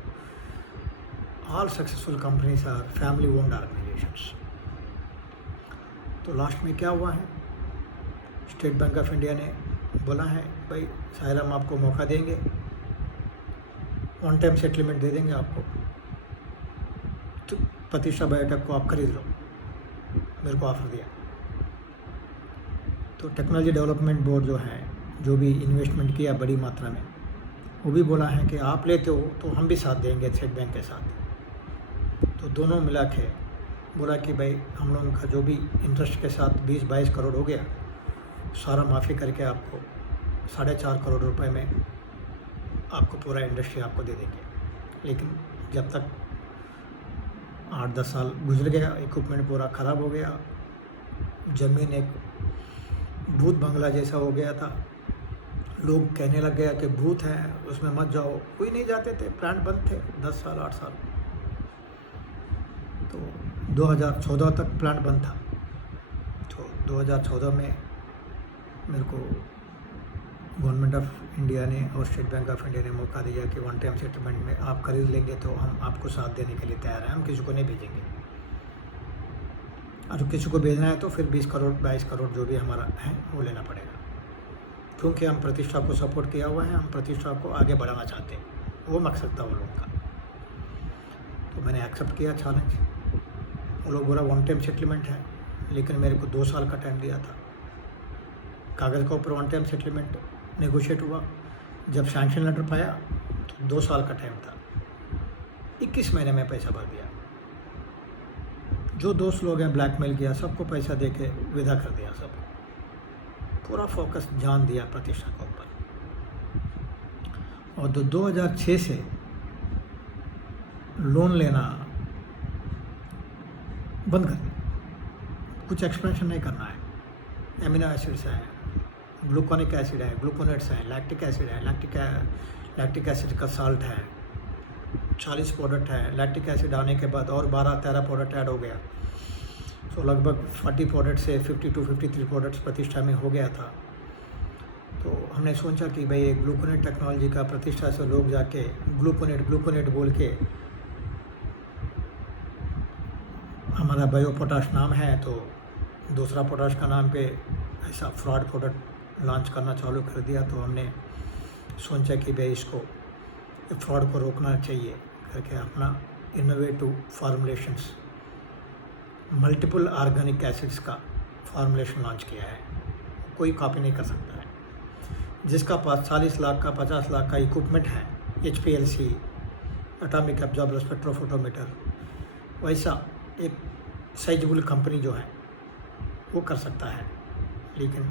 all successful companies are family owned organisations. तो लास्ट में क्या हुआ है, स्टेट बैंक ऑफ इंडिया ने बोला है भाई साहिल हम आपको मौका देंगे, वन टाइम सेटलमेंट दे देंगे आपको, तो प्रतिष्ठा बायोटेक को आप खरीद लो। मेरे को ऑफर दिया तो टेक्नोलॉजी डेवलपमेंट बोर्ड जो है, जो भी इन्वेस्टमेंट किया बड़ी मात्रा में, वो भी बोला है कि आप लेते हो तो हम भी साथ देंगे स्टेट बैंक के साथ। तो दोनों मिला के बोला कि भाई हम लोगों का जो भी इंटरेस्ट के साथ 20-22 करोड़ हो गया, सारा माफ़ी करके आपको 4.5 करोड़ रुपए में आपको पूरा इंडस्ट्री आपको दे देंगे। लेकिन जब तक 8-10 साल गुजर गया, इक्विपमेंट पूरा ख़राब हो गया, ज़मीन एक भूत बंगला जैसा हो गया था। लोग कहने लग गया कि भूत है उसमें मत जाओ, कोई नहीं जाते थे, प्लांट बंद थे 10 साल 8 साल। तो 2014 तक प्लांट बंद था। तो 2014 में मेरे को गवर्नमेंट ऑफ इंडिया ने और स्टेट बैंक ऑफ इंडिया ने मौका दिया कि वन टाइम सेटलमेंट में आप खरीद लेंगे तो हम आपको साथ देने के लिए तैयार हैं, हम किसी को नहीं भेजेंगे। और किसी को भेजना है तो फिर 20 करोड़ 22 करोड़ जो भी हमारा है वो लेना पड़ेगा, क्योंकि हम प्रतिष्ठा को सपोर्ट किया हुआ है, हम प्रतिष्ठा को आगे बढ़ाना चाहते हैं, वो मकसद था वो लोगों का। तो मैंने एक्सेप्ट किया चैलेंज। वो लोग बोला वन टाइम सेटलमेंट है, लेकिन मेरे को 2 साल का टाइम दिया था। कागज़ के ऊपर वन टाइम सेटलमेंट नेगोशिएट हुआ, जब सैंक्शन लेटर पाया तो 2 साल का टाइम था, 21 महीने में पैसा भर दिया। जो दोस्त लोग हैं ब्लैकमेल किया, सबको पैसा दे के विदा कर दिया, सब पूरा फोकस जान दिया प्रतिष्ठा के ऊपर। और 2006 से लोन लेना बंद कर दिया, कुछ एक्सपेंशन नहीं करना है। एमिनो एसिड्स हैं, ग्लूकोनिक एसिड है, ग्लूकोनेट्स हैं, लैक्टिक एसिड है, लैक्टिक एसिड का साल्ट है, 40 प्रोडक्ट है। लैक्टिक एसिड आने के बाद और 12-13 प्रोडक्ट ऐड हो गया, तो लगभग 40 प्रोडक्ट से 52-53 प्रोडक्ट्स प्रतिष्ठा में हो गया था। तो हमने सोचा कि भाई एक ग्लूकोनेट टेक्नोलॉजी का प्रतिष्ठा से लोग जाके ग्लूकोनेट बोल के, हमारा बायो पोटाश नाम है तो दूसरा पोटाश का नाम पे ऐसा फ्रॉड प्रोडक्ट लॉन्च करना चालू कर दिया। तो हमने सोचा कि भाई इसको फ्रॉड को रोकना चाहिए करके अपना इनोवेटिव फार्मूलेशंस, मल्टीपल ऑर्गेनिक एसिड्स का फार्मूलेशन लॉन्च किया है, कोई कॉपी नहीं कर सकता है। जिसका पास 40 लाख का 50 लाख का इक्विपमेंट है, HPLC, एटॉमिक एब्जॉर्बर स्पेक्ट्रोफोटोमीटर, वैसा एक साइजेबल कंपनी जो है वो कर सकता है। लेकिन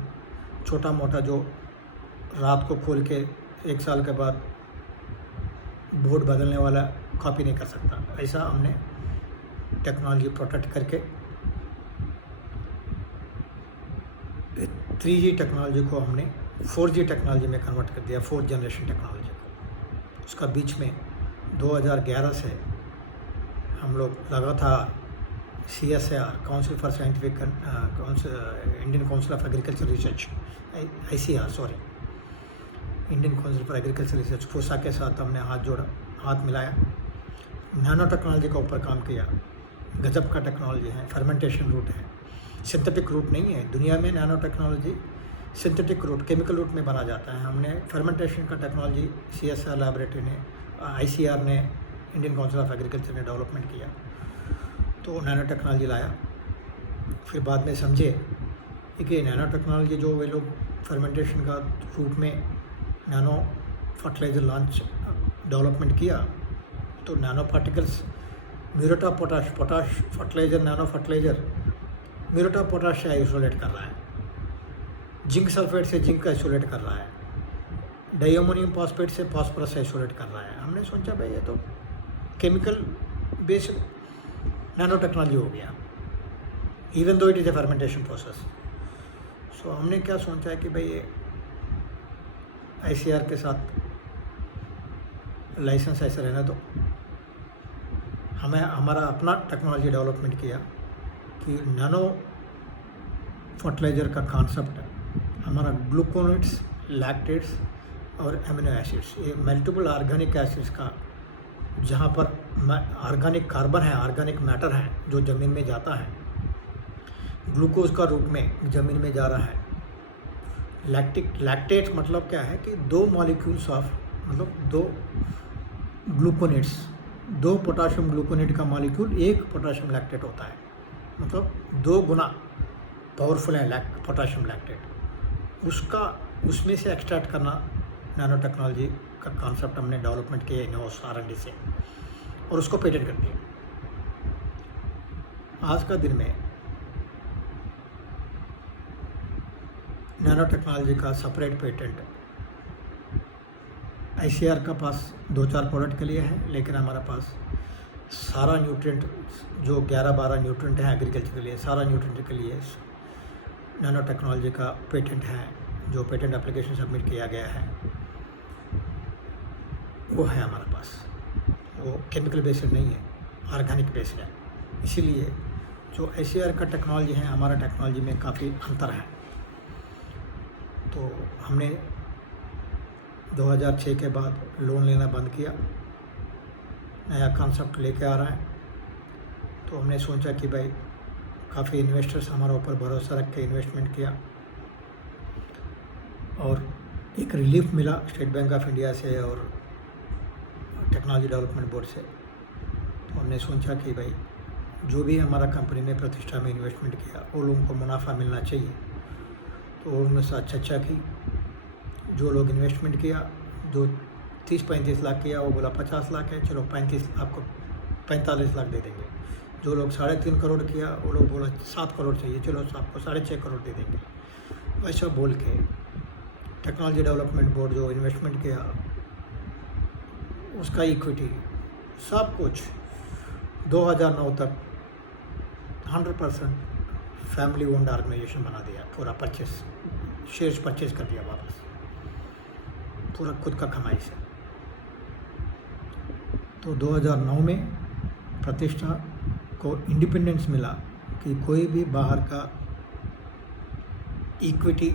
छोटा मोटा जो रात को खोल के 1 साल के बाद बोर्ड बदलने वाला कॉपी नहीं कर सकता। ऐसा हमने टेक्नोलॉजी प्रोटेक्ट करके 3G टेक्नोलॉजी को हमने 4G टेक्नोलॉजी में कन्वर्ट कर दिया, 4th जनरेशन टेक्नोलॉजी को। उसका बीच में 2011 से हम लोग लगातार CSIR, council for scientific Indian council of agriculture research, ICR sorry, Indian council for agriculture research, Pusa के साथ हमने हाथ मिलाया, नैनो टेक्नोलॉजी का ऊपर काम किया। गजब का टेक्नोलॉजी है, फर्मेंटेशन रूट है, सिंथेटिक रूट नहीं है। दुनिया में nano technology synthetic route, chemical route में बना जाता है। हमने फर्मेंटेशन का टेक्नोलॉजी CSIR लैबोरेटरी ने, ICR ने, इंडियन काउंसिल ऑफ एग्रीकल्चर ने डेवलपमेंट किया, तो नैनो टेक्नोलॉजी लाया। फिर बाद में समझे कि नैनो टेक्नोलॉजी जो वे लोग फर्मेंटेशन का रूट में नैनो फर्टिलाइज़र लॉन्च डेवलपमेंट किया, तो nano particles muriate of potash fertiliser, nano fertiliser muriate of potash से आइसोलेट कर रहा है, जिंक सल्फेट से जिंक आइसोलेट कर रहा है, डाइअमोनियम फॉस्फेट से फॉस्फोरस आइसोलेट कर रहा है। हमने सोचा भाई ये तो केमिकल बेस्ड नैनो टेक्नोलॉजी हो गया, even though it is a fermentation process. So हमने क्या सोचा है कि भाई ये ICR के साथ लाइसेंस ऐसे रहने दो, हमें हमारा अपना टेक्नोलॉजी डेवलपमेंट किया कि नैनो फर्टिलाइज़र का कॉन्सेप्ट है हमारा ग्लूकोनेट्स, लैक्टेट्स और एमिनो एसिड्स, ये मल्टीपल ऑर्गेनिक एसिड्स का, जहाँ पर ऑर्गेनिक कार्बन है, ऑर्गेनिक मैटर है जो ज़मीन में जाता है, ग्लूकोज का रूप में ज़मीन में जा रहा है। लैक्टेट मतलब क्या है कि 2 मॉलिक्यूल्स ऑफ, मतलब 2 ग्लूकोनेट्स, 2 पोटाशियम ग्लूकोनेट का मॉलिक्यूल 1 पोटाशियम लैक्टेट होता है, मतलब 2 गुना पावरफुल है पोटाशियम लैक्टेट। उसमें से एक्सट्रैक्ट करना नैनो टेक्नोलॉजी का कॉन्सेप्ट हमने डेवलपमेंट किया इनोस R&D से, और उसको पेटेंट कर दिया। आज का दिन में नैनो टेक्नोलॉजी का सेपरेट पेटेंट ICR का पास 2-4 प्रोडक्ट के लिए है, लेकिन हमारा पास सारा न्यूट्रिएंट जो 11-12 न्यूट्रिएंट हैं एग्रीकल्चर के लिए, सारा न्यूट्रिएंट के लिए नैनो टेक्नोलॉजी का पेटेंट है, जो पेटेंट एप्लीकेशन सबमिट किया गया है वो है हमारे पास। वो केमिकल बेस्ड नहीं है, ऑर्गेनिक बेस्ड है। इसीलिए जो ICR का टेक्नोलॉजी है, हमारा टेक्नोलॉजी में काफ़ी अंतर है। तो हमने 2006 के बाद लोन लेना बंद किया, नया कॉन्सेप्ट लेके आ रहा है। तो हमने सोचा कि भाई काफ़ी इन्वेस्टर्स हमारे ऊपर भरोसा रख के इन्वेस्टमेंट किया, और एक रिलीफ मिला स्टेट बैंक ऑफ इंडिया से और टेक्नोलॉजी डेवलपमेंट बोर्ड से। तो हमने सोचा कि भाई जो भी हमारा कंपनी में प्रतिष्ठा में इन्वेस्टमेंट किया वो लोगों को मुनाफा मिलना चाहिए। तो उनमें से अच्छा की जो लोग इन्वेस्टमेंट किया, जो 30-35 लाख किया, वो बोला 50 लाख है, चलो 35 आपको 45 लाख दे देंगे। जो लोग 3.5 करोड़ किया, वो लोग बोला 7 करोड़ चाहिए, चलो आपको 6.5 करोड़ दे देंगे। वैसा बोल के टेक्नोलॉजी डेवलपमेंट बोर्ड जो इन्वेस्टमेंट किया, उसका इक्विटी सब कुछ 2009 तक 100% फैमिली ओन्ड ऑर्गेनाइजेशन बना दिया। पूरा शेयर्स परचेज कर दिया वापस, पूरा खुद का कमाई से। तो 2009 में प्रतिष्ठा को इंडिपेंडेंस मिला कि कोई भी बाहर का इक्विटी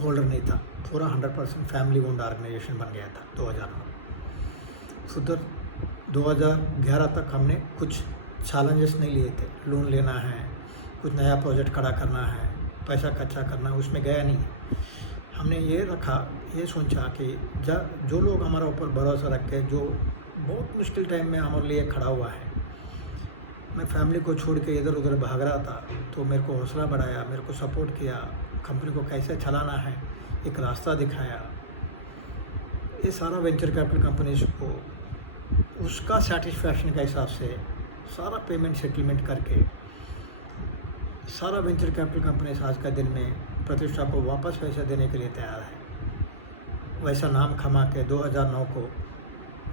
होल्डर नहीं था, पूरा 100% फैमिली ओन्ड ऑर्गेनाइजेशन बन गया था 2009। फिर 2011 तक हमने कुछ चैलेंजेस नहीं लिए थे, लोन लेना है, कुछ नया प्रोजेक्ट खड़ा करना है, पैसा इकट्ठा करना है, उसमें गया नहीं। हमने ये रखा, ये सोचा कि जो लोग हमारा ऊपर भरोसा रख के, जो बहुत मुश्किल टाइम में हमारे लिए खड़ा हुआ है, मैं फैमिली को छोड़ के इधर उधर भाग रहा था, तो मेरे को हौसला बढ़ाया, मेरे को सपोर्ट किया, कंपनी को कैसे चलाना है एक रास्ता दिखाया। ये सारा वेंचर कैपिटल कंपनीज को उसका सेटिस्फैक्शन के हिसाब से सारा पेमेंट सेटलमेंट करके सारा वेंचर कैपिटल कंपनीज आज का दिन में प्रतिष्ठा को वापस पैसा देने के लिए तैयार है। वैसा नाम कमा के 2009 को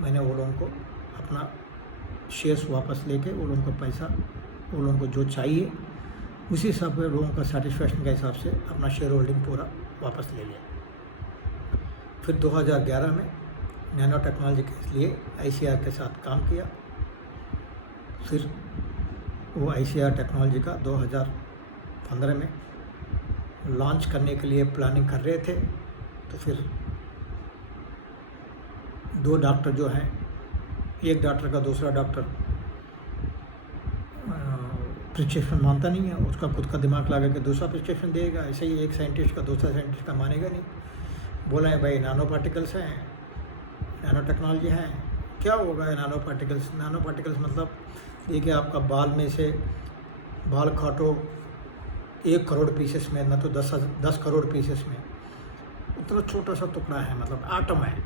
मैंने वो लोगों को अपना शेयर्स वापस लेके वो लोगों को पैसा, वो लोगों को जो चाहिए उसी हिसाब से लोगों का सेटिस्फैक्शन के हिसाब से अपना शेयर होल्डिंग पूरा वापस ले लिया। फिर 2011 में नैनो टेक्नोलॉजी के लिए ICR के साथ काम किया। फिर वो ICR टेक्नोलॉजी का 2015 में लॉन्च करने के लिए प्लानिंग कर रहे थे। तो फिर 2 डॉक्टर जो हैं, एक डॉक्टर का दूसरा डॉक्टर प्रिस्क्रिप्शन मानता नहीं है, उसका खुद का दिमाग लगा के दूसरा प्रिस्क्रिप्शन देगा। ऐसे ही एक साइंटिस्ट का दूसरा साइंटिस्ट का मानेगा नहीं। बोला है भाई नैनो पार्टिकल्स हैं, नैनो टेक्नोलॉजी है, क्या होगा ये नैनो पार्टिकल्स? नैनो पार्टिकल्स मतलब ये कि आपका बाल में से बाल काटो 1 करोड़ पीसेस में, ना तो 10 करोड़ पीसेस में, उतना छोटा सा टुकड़ा है, मतलब आटम है।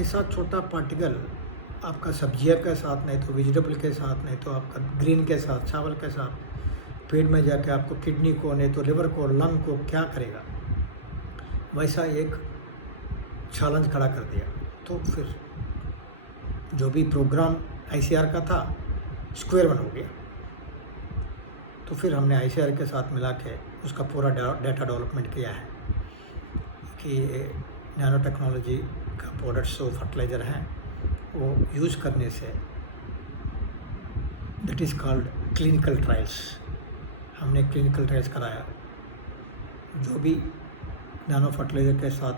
ऐसा छोटा पार्टिकल आपका सब्जियों के साथ, नहीं तो वेजिटेबल के साथ, नहीं तो आपका ग्रीन के साथ, चावल के साथ पेट में जाके आपको किडनी को, नहीं तो लिवर को, लंग को क्या करेगा? वैसा एक चैलेंज खड़ा कर दिया। तो फिर जो भी प्रोग्राम ICR का था स्क्वायर वन हो गया। तो फिर हमने ICR के साथ मिला के उसका पूरा डाटा डेवलपमेंट किया है कि नैनो टेक्नोलॉजी का प्रोडक्ट्स जो फर्टिलाइज़र हैं वो यूज़ करने say that is called clinical trials. हमने क्लिनिकल ट्रायल्स कराया। जो भी नैनो फर्टिलाइज़र के साथ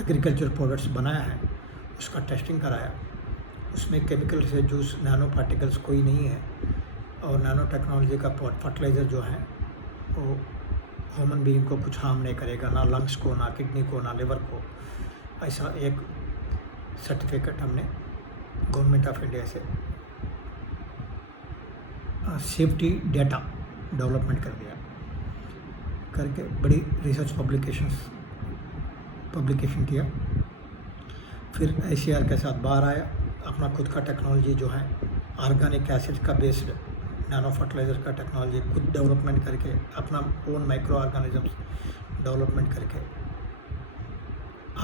एग्रीकल्चर प्रोडक्ट्स बनाया है उसका टेस्टिंग कराया। उसमें केमिकल से जूस नैनो पार्टिकल्स कोई नहीं है, और नैनो टेक्नोलॉजी का फर्टिलाइज़र जो है वो ह्यूमन बीइंग को कुछ हार्म नहीं करेगा, ना लंग्स को, ना किडनी को, ना लिवर को। ऐसा एक सर्टिफिकेट हमने गवर्नमेंट ऑफ इंडिया से सेफ्टी डेटा डेवलपमेंट कर दिया, करके बड़ी रिसर्च पब्लिकेशन किया। फिर ICR के साथ बाहर आया, अपना खुद का टेक्नोलॉजी जो है ऑर्गेनिक एसिड का बेस्ड नैनो फर्टिलाइज़र का टेक्नोलॉजी खुद डेवलपमेंट करके, अपना ओन माइक्रो ऑर्गेनिजम्स डेवलपमेंट करके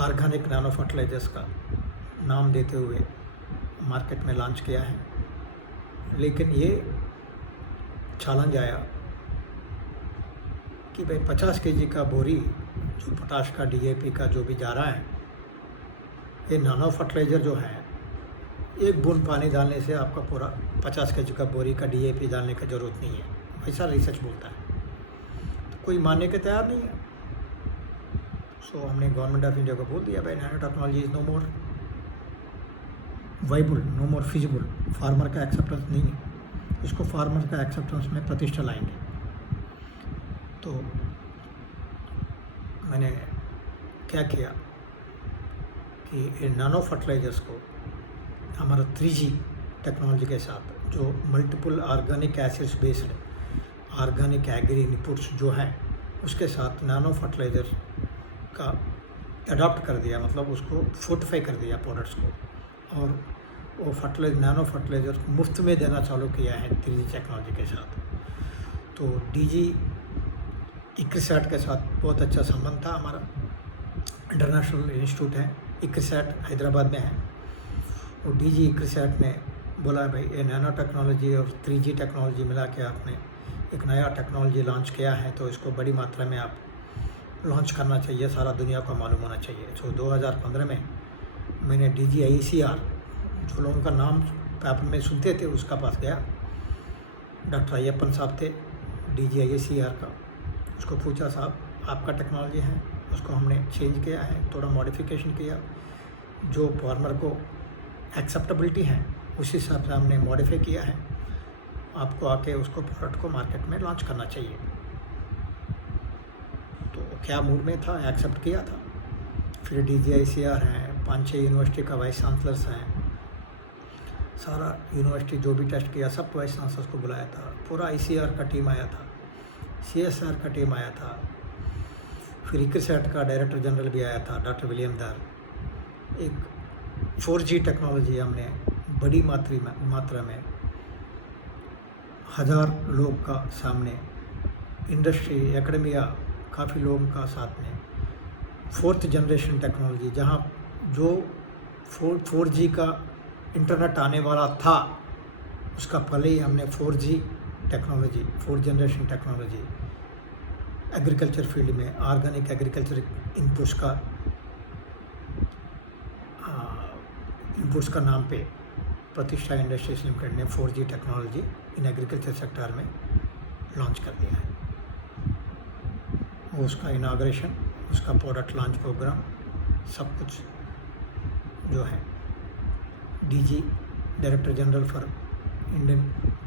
ऑर्गेनिक नैनो फर्टिलाइजर्स का नाम देते हुए मार्केट में लॉन्च किया है। लेकिन ये चैलेंज आया कि भाई 50 kg का बोरी जो पोटाश का, DAP का जो भी जा रहा है, ये नैनो फर्टिलाइज़र जो है एक बूंद पानी डालने से आपका पूरा 50 kg का बोरी का DAP डालने की ज़रूरत नहीं है, ऐसा रिसर्च बोलता है। तो कोई मानने के तैयार नहीं है। सो हमने गवर्नमेंट ऑफ इंडिया को बोल दिया भाई nano technology is no more viable, no more feasible. Farmer का एक्सेप्टेंस नहीं है, इसको फार्मर का एक्सेप्टेंस में प्रतिष्ठा लाएंगे। तो मैंने क्या किया कि नैनो फर्टिलाइजर्स को हमारा 3G टेक्नोलॉजी के साथ, जो multiple organic acids based organic agri inputs जो हैं उसके साथ नैनो फर्टिलाइजर का अडॉप्ट कर दिया, मतलब उसको फोर्टिफाई कर दिया प्रोडक्ट्स को, और वो नैनो फर्टिलाइजर मुफ्त में देना चालू किया है 3G टेक्नोलॉजी के साथ। तो DG ICRISAT के साथ बहुत अच्छा संबंध था हमारा। इंटरनेशनल इंस्टीट्यूट है ICRISAT, हैदराबाद में है। और DG ICRISAT ने बोला भाई ये नैनो टेक्नोलॉजी और 3G टेक्नोलॉजी मिला के आपने एक नया टेक्नोलॉजी लॉन्च किया है, तो इसको बड़ी मात्रा में आप लॉन्च करना चाहिए, सारा दुनिया को मालूम होना चाहिए। तो 2015 में मैंने DG ICR, जो लोगों का नाम पेपर में सुनते थे, उसका पास गया। डॉक्टर अय्यप्पन साहब थे DG ICR का। उसको पूछा साहब आपका टेक्नोलॉजी है, उसको हमने चेंज किया है, थोड़ा मॉडिफिकेशन किया, जो फार्मर को एक्सेप्टेबिलिटी है उस हिसाब से हमने मॉडिफाई किया है, आपको आके उसको प्रोडक्ट को मार्केट में लॉन्च करना चाहिए। तो क्या मूड में था, एक्सेप्ट किया था। फिर DG ICR हैं, 5-6 यूनिवर्सिटी का वाइस चांसलर्स हैं, सारा यूनिवर्सिटी जो भी टेस्ट किया सब वाइस चांसलर्स को बुलाया था, पूरा ICR का टीम आया था, CSR का टीम आया था, फिर ICRSAT का डायरेक्टर जनरल भी आया था डॉक्टर विलियम दार। एक 4G टेक्नोलॉजी हमने बड़ी मात्रा में 1000 लोग का सामने, इंडस्ट्री एकेडमिया काफ़ी लोगों का साथ में 4th जनरेशन टेक्नोलॉजी, जहाँ जो 4G का इंटरनेट आने वाला था उसका पहले ही हमने 4G technology, 4th generation technology agriculture field में ऑर्गेनिक एग्रीकल्चर इनपुट्स का नाम पे प्रतिष्ठा इंडस्ट्रीज लिमिटेड ने 4G technology in agriculture sector में लॉन्च कर दिया है। वो उसका इनाग्रेशन, उसका प्रोडक्ट लॉन्च प्रोग्राम सब कुछ जो है DG director general for Indian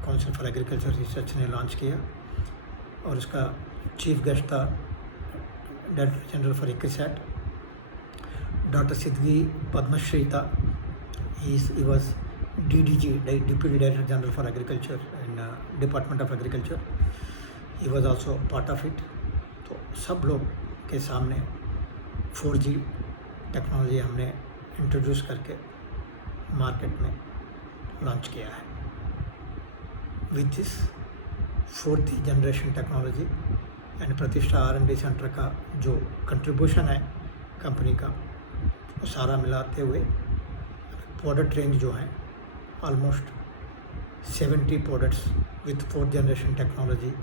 council for agriculture research ने लॉन्च किया, और उसका चीफ गेस्ट था director general for ICRSAT doctor Siddhi Padmashri था। he was DDG, Deputy Director General for Agriculture in Department of Agriculture. He was also part of it. तो सब लोग के सामने 4G टेक्नोलॉजी हमने इंट्रोड्यूस करके मार्केट में लॉन्च किया है। With this 4th generation technology and प्रतिष्ठा R&D सेंटर का जो कंट्रीब्यूशन है कंपनी का, वो सारा मिलाते हुए प्रोडक्ट रेंज जो है almost 70 products with 4th generation technology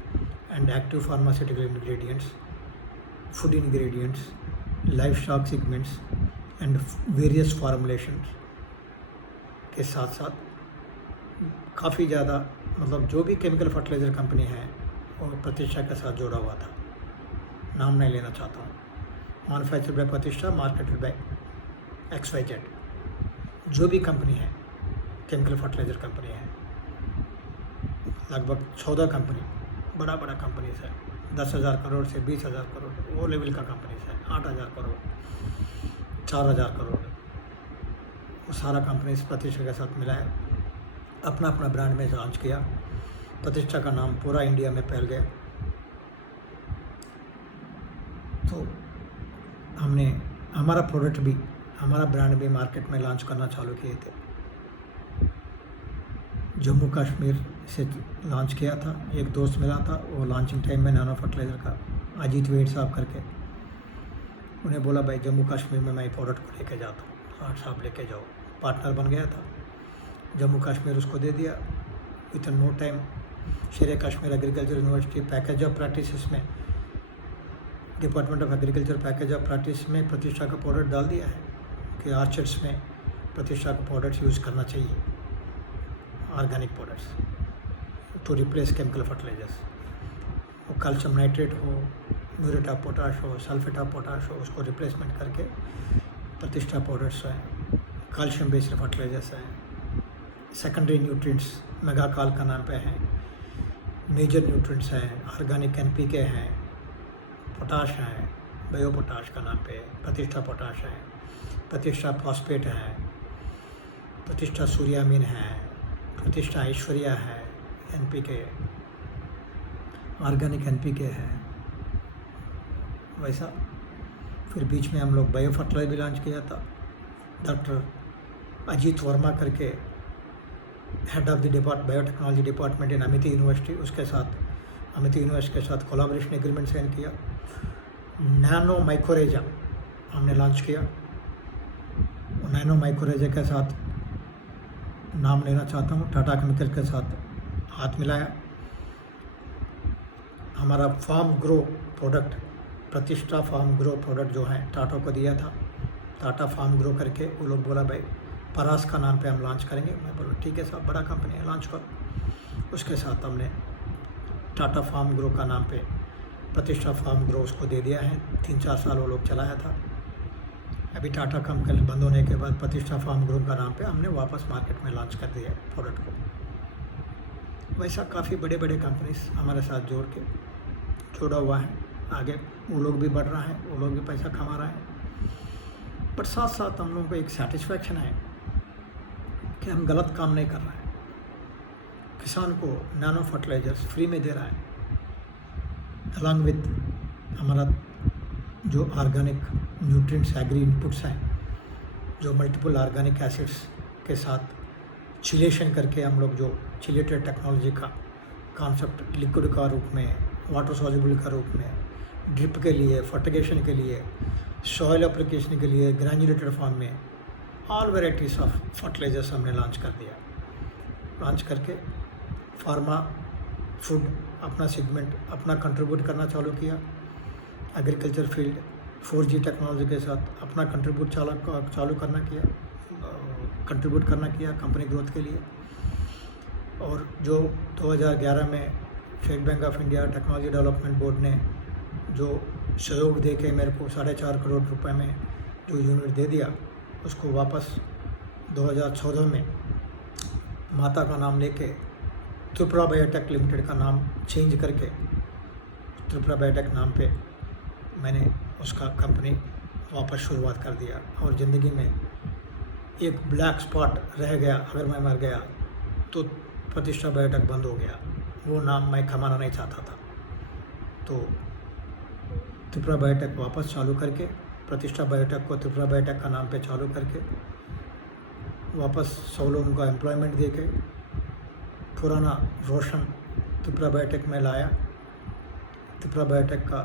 and active pharmaceutical ingredients, food ingredients, life stock segments and various formulations के साथ साथ काफ़ी ज़्यादा, मतलब जो भी केमिकल फर्टिलाइज़र कंपनी है वो प्रतिष्ठा के साथ जोड़ा हुआ था। नाम नहीं लेना चाहता हूँ। मैन्युफैक्चर्ड बाय प्रतिष्ठा, मार्केटेड बाय XYZ। जो भी कंपनी है, केमिकल फर्टिलाइज़र कंपनी है, लगभग 14 कंपनी, बड़ा कंपनीज है, 10,000 करोड़ से 20,000 करोड़, वो लेवल का कंपनीज है, 8,000 करोड़, 4,000 करोड़, वो सारा कंपनीज प्रतिष्ठा के साथ मिलाया, अपना ब्रांड में लॉन्च किया। प्रतिष्ठा का नाम पूरा इंडिया में फैल गया। तो हमने हमारा प्रोडक्ट भी, हमारा ब्रांड भी मार्केट में लॉन्च करना चालू किए थे। जम्मू कश्मीर से लॉन्च किया था, एक दोस्त मिला था, वो लॉन्चिंग टाइम में नैनो फर्टिलाइज़र का, अजीत वेड साहब करके, उन्हें बोला भाई जम्मू कश्मीर में मैं प्रोडक्ट को लेके जाता हूँ, हाँ साहब लेके जाओ। पार्टनर बन गया था, जम्मू कश्मीर उसको दे दिया। With no time Sher Kashmir agriculture university package of practice में, department of agriculture package of practice में प्रतिष्ठा का प्रोडक्ट डाल दिया है कि आर्चर्ड्स में प्रतिष्ठा का प्रोडक्ट्स यूज़ करना चाहिए, organic products to replace chemical fertilisers. वो कैल्शियम नाइट्रेट हो, म्यूरेट ऑफ पोटाश हो, सल्फेट ऑफ पोटाश हो, उसको रिप्लेसमेंट करके प्रतिष्ठा प्रोडक्ट्स हैं, कैल्शियम बेस्ड फर्टिलाइजर्स हैं। सेकेंडरी न्यूट्रिएंट्स मेगा काल का नाम पे हैं, मेजर न्यूट्रिएंट्स हैं, ऑर्गेनिक NPK हैं, पोटाश हैं, बायो पोटाश का नाम पे प्रतिष्ठा पोटाश है, प्रतिष्ठा फॉस्फेट है, प्रतिष्ठा सूर्यामीन है, प्रतिष्ठा ऐश्वर्या है, NPK ऑर्गेनिक NPK है। वैसा फिर बीच में हम लोग बायो फर्टिलाइजर भी लॉन्च किया था। डॉक्टर अजीत वर्मा करके head of the biotechnology department in Amity university, उसके साथ अमिती यूनिवर्सिटी के साथ कोलैबोरेशन एग्रीमेंट साइन किया। नैनो माइक्रोरेजा हमने लॉन्च किया। नैनो माइक्रोरेजा के साथ नाम लेना चाहता हूँ, टाटा केमिकल के साथ हाथ मिलाया। हमारा फार्म ग्रो प्रोडक्ट, प्रतिष्ठा फार्म ग्रो प्रोडक्ट जो है टाटा को दिया था, टाटा फार्म ग्रो करके वो लोग बोला भाई परास का नाम पे हम लॉन्च करेंगे। मैं बोला ठीक है साहब, बड़ा कंपनी है, लॉन्च करो। उसके साथ हमने टाटा फार्म ग्रो का नाम पे प्रतिष्ठा फार्म ग्रो उसको दे दिया है। 3-4 साल वो लोग चलाया था। अभी टाटा कंपनी बंद होने के बाद प्रतिष्ठा फार्म ग्रो का नाम पे हमने वापस मार्केट में लॉन्च कर दिया प्रोडक्ट को। वैसा काफ़ी बड़े कंपनीज हमारे साथ जोड़ा हुआ है। आगे वो लोग भी बढ़ रहा है, वो लोग भी पैसा कमा रहा है, बट साथ साथ हम लोगों को एक सेटिस्फैक्शन है कि हम गलत काम नहीं कर रहे हैं। किसान को नैनो फर्टिलाइजर्स फ्री में दे रहा है, अलॉन्ग विथ हमारा जो ऑर्गेनिक न्यूट्रिएंट्स एग्री इनपुट्स हैं, जो मल्टीपल ऑर्गेनिक एसिड्स के साथ चिलेशन करके हम लोग जो चिलेटेड टेक्नोलॉजी का कॉन्सेप्ट लिक्विड का रूप में, वाटर सॉल्युबल का रूप में, ड्रिप के लिए, फर्टिगेशन के लिए, सॉइल एप्लीकेशन के लिए ग्रैन्युलेटेड फॉर्म में ऑल वेराइटीज़ ऑफ फर्टिलाइजर्स हमने लॉन्च कर दिया। लॉन्च करके फार्मा फूड अपना सेगमेंट अपना कंट्रीब्यूट करना चालू किया। एग्रीकल्चर फील्ड 4G टेक्नोलॉजी के साथ अपना चालू कंट्रीब्यूट करना किया कंपनी ग्रोथ के लिए। और जो 2011 में state Bank of India technology development board ने जो सहयोग दे के मेरे को 4.5 करोड़ रुपए में जो यूनिट दे दिया, उसको वापस 2014 में माता का नाम लेके त्रिपुरा बायोटेक लिमिटेड का नाम चेंज करके त्रिपुरा बायोटेक नाम पे मैंने उसका कंपनी वापस शुरुआत कर दिया। और ज़िंदगी में एक ब्लैक स्पॉट रह गया, अगर मैं मर गया तो प्रतिष्ठा बायोटेक बंद हो गया। वो नाम मैं कमाना नहीं चाहता था, तो त्रिपुरा बायोटेक वापस चालू करके प्रतिष्ठा बायोटेक को त्रिपुरा बायोटेक का नाम पे चालू करके वापस 100 लोगों का एम्प्लॉयमेंट दे के पुराना रोशन त्रिपुरा बायोटेक में लाया। त्रिपुरा बायोटेक का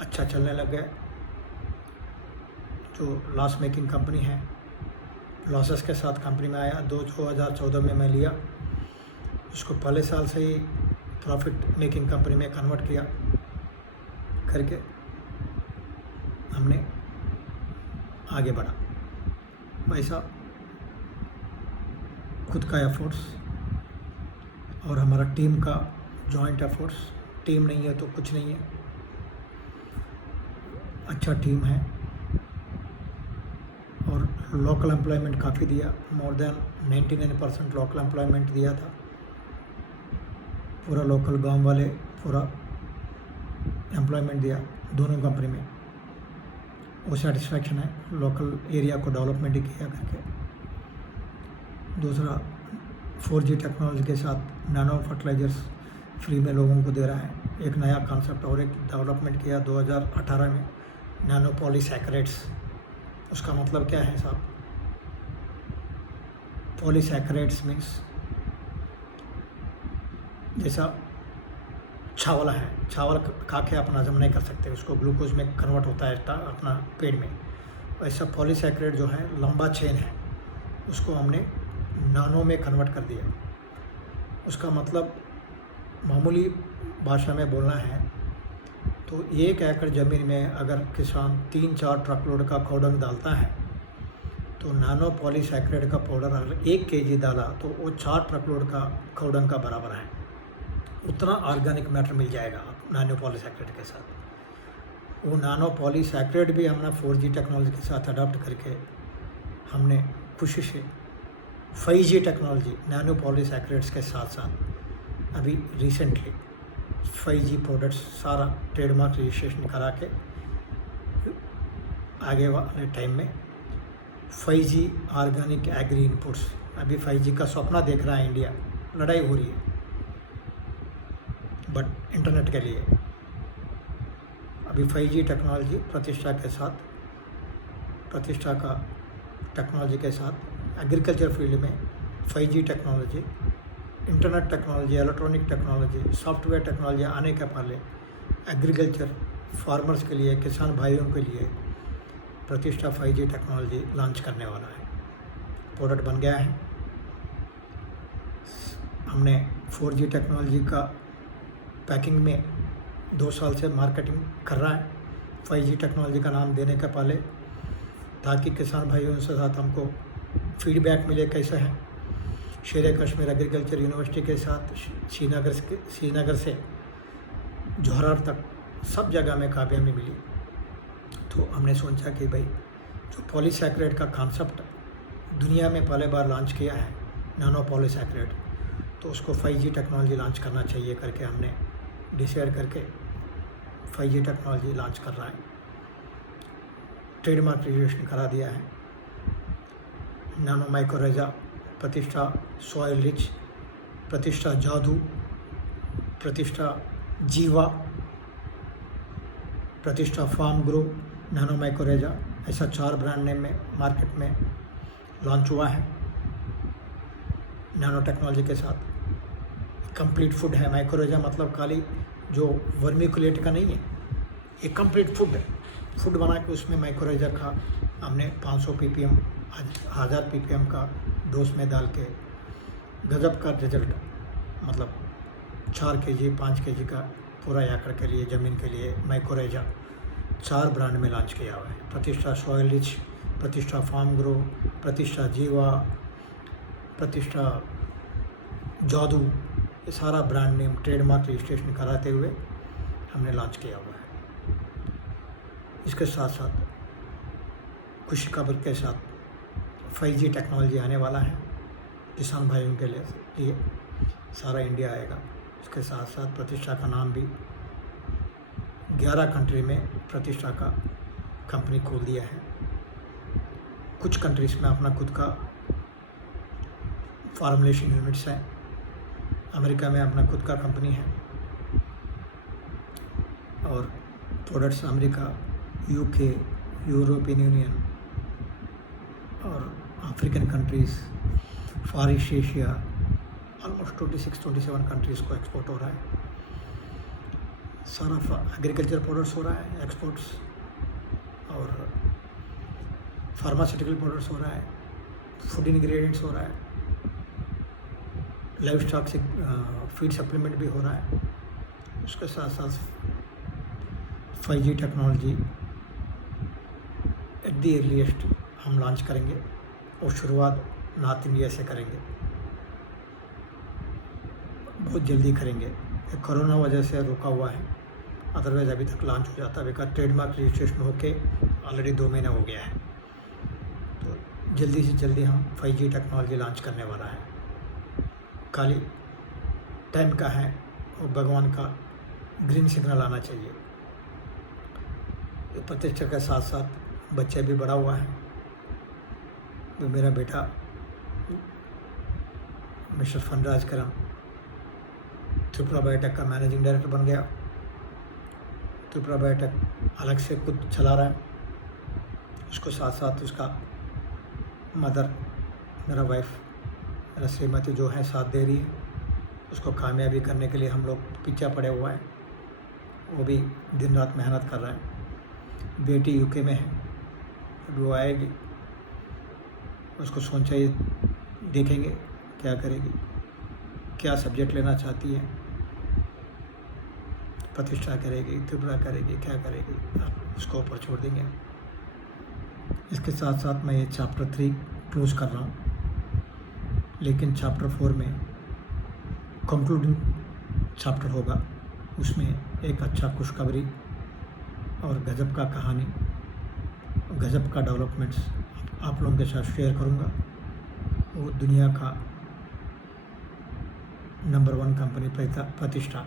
अच्छा चलने लग गया। जो लॉस मेकिंग कंपनी है, लॉसेस के साथ कंपनी में आया। 2014 में मैं लिया, उसको पहले साल से ही प्रॉफिट मेकिंग कंपनी में कन्वर्ट किया करके हमने आगे बढ़ा। वैसा खुद का एफर्ट्स और हमारा टीम का जॉइंट एफर्ट्स, टीम नहीं है तो कुछ नहीं है, अच्छा टीम है। और लोकल एम्प्लॉयमेंट काफ़ी दिया, मोर देन 99% लोकल एम्प्लॉयमेंट दिया था। पूरा लोकल गांव वाले पूरा एम्प्लॉयमेंट दिया दोनों कंपनी में। वो सेटिस्फैक्शन है, लोकल एरिया को डेवलपमेंट ही किया करके। दूसरा 4G टेक्नोलॉजी के साथ नैनो फर्टिलाइजर्स फ्री में लोगों को दे रहा है। एक नया कॉन्सेप्ट और एक डेवलपमेंट किया 2018 में, नैनो पॉलीसैकेराइड्स। उसका मतलब क्या है साहब? पॉलीसैकेराइड्स मीन्स जैसा चावल है, चावल खा के अपन हजम नहीं कर सकते, उसको ग्लूकोज में कन्वर्ट होता है अपना पेट में। वैसा पॉलीसैकेराइड जो है लंबा चेन है, उसको हमने नानो में कन्वर्ट कर दिया। उसका मतलब मामूली भाषा में बोलना है तो 1 एकड़ ज़मीन में अगर किसान 3-4 ट्रक लोड का कौडंग डालता है तो नानो पॉलीसैकेराइड का पाउडर अगर 1 kg डाला तो वो 4 ट्रक लोड का कौडंग का बराबर है। उतना ऑर्गेनिक मैटर मिल जाएगा नानो पॉलीसैकेराइड के साथ। वो नानो पॉलीसैकेराइड भी हमने 4G टेक्नोलॉजी के साथ अडॉप्ट करके हमने खुशी से 5G टेक्नोलॉजी नैनो पॉलीसैकेराइड्स के साथ साथ अभी रिसेंटली 5G प्रोडक्ट्स सारा ट्रेडमार्क रजिस्ट्रेशन करा के आगे वाले टाइम में 5G ऑर्गेनिक एग्री इनपुट्स, अभी 5G का सपना देख रहा है इंडिया, लड़ाई हो रही है बट इंटरनेट के लिए। अभी 5G टेक्नोलॉजी प्रतिष्ठा के साथ, प्रतिष्ठा का टेक्नोलॉजी के साथ एग्रीकल्चर फील्ड में 5G technology, internet technology, electronic technology, software technology आने के पहले एग्रीकल्चर फार्मर्स के लिए, किसान भाइयों के लिए प्रतिष्ठा 5G टेक्नोलॉजी लॉन्च करने वाला है। प्रोडक्ट बन गया है। हमने 4G टेक्नोलॉजी का पैकिंग में 2 साल से मार्केटिंग कर रहा है 5G टेक्नोलॉजी का नाम देने के पहले, ताकि किसान भाइयों के साथ हमको फीडबैक मिले कैसे है। शेर कश्मीर एग्रीकल्चर यूनिवर्सिटी के साथ श्रीनगर से जोहरार तक सब जगह में कामयाबी मिली। तो हमने सोचा कि भाई जो पॉलीसैकेराइड का कॉन्सेप्ट दुनिया में पहले बार लॉन्च किया है, नैनो पॉलीसैकेराइड, तो उसको 5G टेक्नोलॉजी लॉन्च करना चाहिए करके हमने डिसाइड करके 5G टेक्नोलॉजी लॉन्च कर रहा है। ट्रेडमार्क रजिस्ट्रेशन करा दिया है। नैनो माइक्रोरेजा, प्रतिष्ठा सॉइल रिच, प्रतिष्ठा जादू, प्रतिष्ठा जीवा, प्रतिष्ठा फार्म ग्रो, नैनो माइक्रोरेजा, ऐसा 4 ब्रांड नेम में मार्केट में लॉन्च हुआ है नैनो टेक्नोलॉजी के साथ। कंप्लीट फूड है। माइक्रोरेजा मतलब खाली जो वर्मिकुलेट का नहीं है, ये कंप्लीट फूड है। फूड बना के उसमें माइक्रोरेजा का हमने 500 ppm 1000 ppm का डोज में डाल के गजब का रिजल्ट, मतलब 4 kg 5 kg का पूरा एकड़ के लिए ज़मीन के लिए माइक्रोरेजा 4 ब्रांड में लॉन्च किया हुआ है। प्रतिष्ठा सॉइल रिच, प्रतिष्ठा फार्म ग्रो, प्रतिष्ठा जीवा, प्रतिष्ठा जादू, ये सारा ब्रांड नेम ट्रेडमार्क रजिस्ट्रेशन कराते हुए हमने लॉन्च किया हुआ है। इसके साथ साथ खुशी खबर के साथ 5G टेक्नोलॉजी आने वाला है किसान भाइयों के लिए सारा इंडिया आएगा। इसके साथ साथ प्रतिष्ठा का नाम भी 11 कंट्री में प्रतिष्ठा का कंपनी खोल दिया है। कुछ कंट्रीज़ में अपना खुद का फार्मुलेशन यूनिट्स हैं। अमेरिका में अपना खुद का कंपनी है और products America, UK, European union और अफ्रीकन कंट्रीज़, फार ईस्ट एशिया, ऑलमोस्ट 26-27 कंट्रीज़ को एक्सपोर्ट हो रहा है। सारा एग्रीकल्चर प्रोडक्ट्स हो रहा है एक्सपोर्ट्स, और फार्मास्यूटिकल प्रोडक्ट्स हो रहा है, फूड इंग्रेडिएंट्स हो रहा है, लाइव स्टॉक से फीड सप्लीमेंट भी हो रहा है। उसके साथ साथ 5G technology at the earliest हम लॉन्च करेंगे और शुरुआत नॉर्थ इंडिया से करेंगे, बहुत जल्दी करेंगे। ये कोरोना वजह से रुका हुआ है, अदरवाइज़ अभी तक लॉन्च हो जाता है। बिकॉज ट्रेडमार्क रजिस्ट्रेशन होके ऑलरेडी 2 महीने हो गया है, तो जल्दी से जल्दी हम 5G टेक्नोलॉजी लॉन्च करने वाला है। खाली टाइम का है और भगवान का ग्रीन सिग्नल आना चाहिए। प्रतिष्ठा के साथ साथ बच्चा भी बड़ा हुआ है। तो मेरा बेटा मिस्टर फनराज करम त्रिपुरा बायोटेक का मैनेजिंग डायरेक्टर बन गया। त्रिपुरा बायोटेक अलग से खुद चला रहा है, उसको साथ साथ उसका मदर, मेरा वाइफ, मेरा श्रीमती जो है साथ दे रही है। उसको कामयाबी करने के लिए हम लोग पीछे पड़े हुआ है, वो भी दिन रात मेहनत कर रहा है। बेटी यूके में है, अभी वो आएगी, उसको सोचा ही देखेंगे क्या करेगी, क्या सब्जेक्ट लेना चाहती है, प्रतिष्ठा करेगी, त्रिपुरा करेगी, क्या करेगी, आप उसको ऊपर छोड़ देंगे। इसके साथ साथ मैं ये चैप्टर 3 क्लोज कर रहा हूँ, लेकिन चैप्टर 4 में कंक्लूडिंग चैप्टर होगा, उसमें एक अच्छा खुशखबरी और गजब का कहानी, गजब का डेवलपमेंट्स आप लोगों के साथ शेयर करूँगा। वो दुनिया का नंबर 1 कंपनी प्रतिष्ठा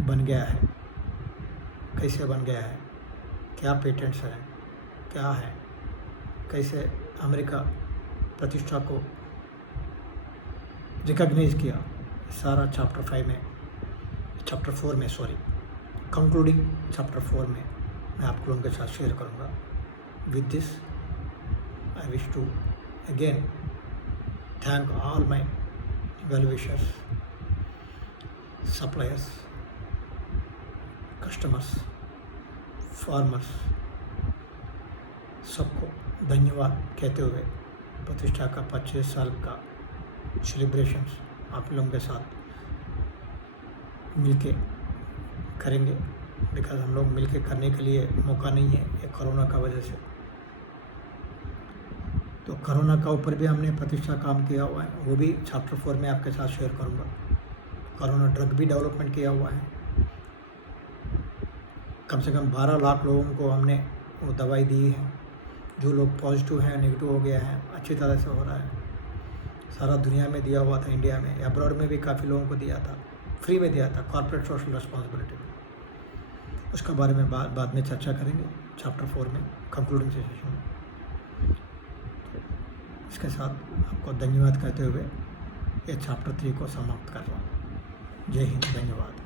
बन गया है। कैसे बन गया है, क्या पेटेंट्स हैं, क्या है, कैसे अमेरिका प्रतिष्ठा को रिकॉग्नाइज किया, सारा चैप्टर 4 में कंक्लूडिंग चैप्टर 4 में मैं आप लोगों के साथ शेयर करूँगा। With this I wish to again thank all my well wishers, suppliers, customers, farmers, सबको धन्यवाद कहते हुए प्रतिष्ठा का 25 साल का सेलिब्रेशंस आप लोगों के साथ मिलके करेंगे। बिकॉज हम लोग मिलके करने के लिए मौका नहीं है ये कोरोना का वजह से। तो कोरोना का ऊपर भी हमने प्रतिष्ठा काम किया हुआ है, वो भी चैप्टर 4 में आपके साथ शेयर करूँगा। कोरोना ड्रग भी डेवलपमेंट किया हुआ है, कम से कम 12 लाख लोगों को हमने वो दवाई दी है। जो लोग पॉजिटिव हैं, नेगेटिव हो गया है, अच्छी तरह से हो रहा है। सारा दुनिया में दिया हुआ था, इंडिया में, अब्रॉड में भी काफ़ी लोगों को दिया था, फ्री में दिया था, कॉर्पोरेट सोशल रिस्पॉन्सिबिलिटी में। उसका बारे में बाद में चर्चा करेंगे चैप्टर 4 में कंक्लूडिंग सेशन में। इसके साथ आपको धन्यवाद कहते हुए ये चैप्टर 3 को समाप्त कर रहा हूँ। जय हिंद, धन्यवाद।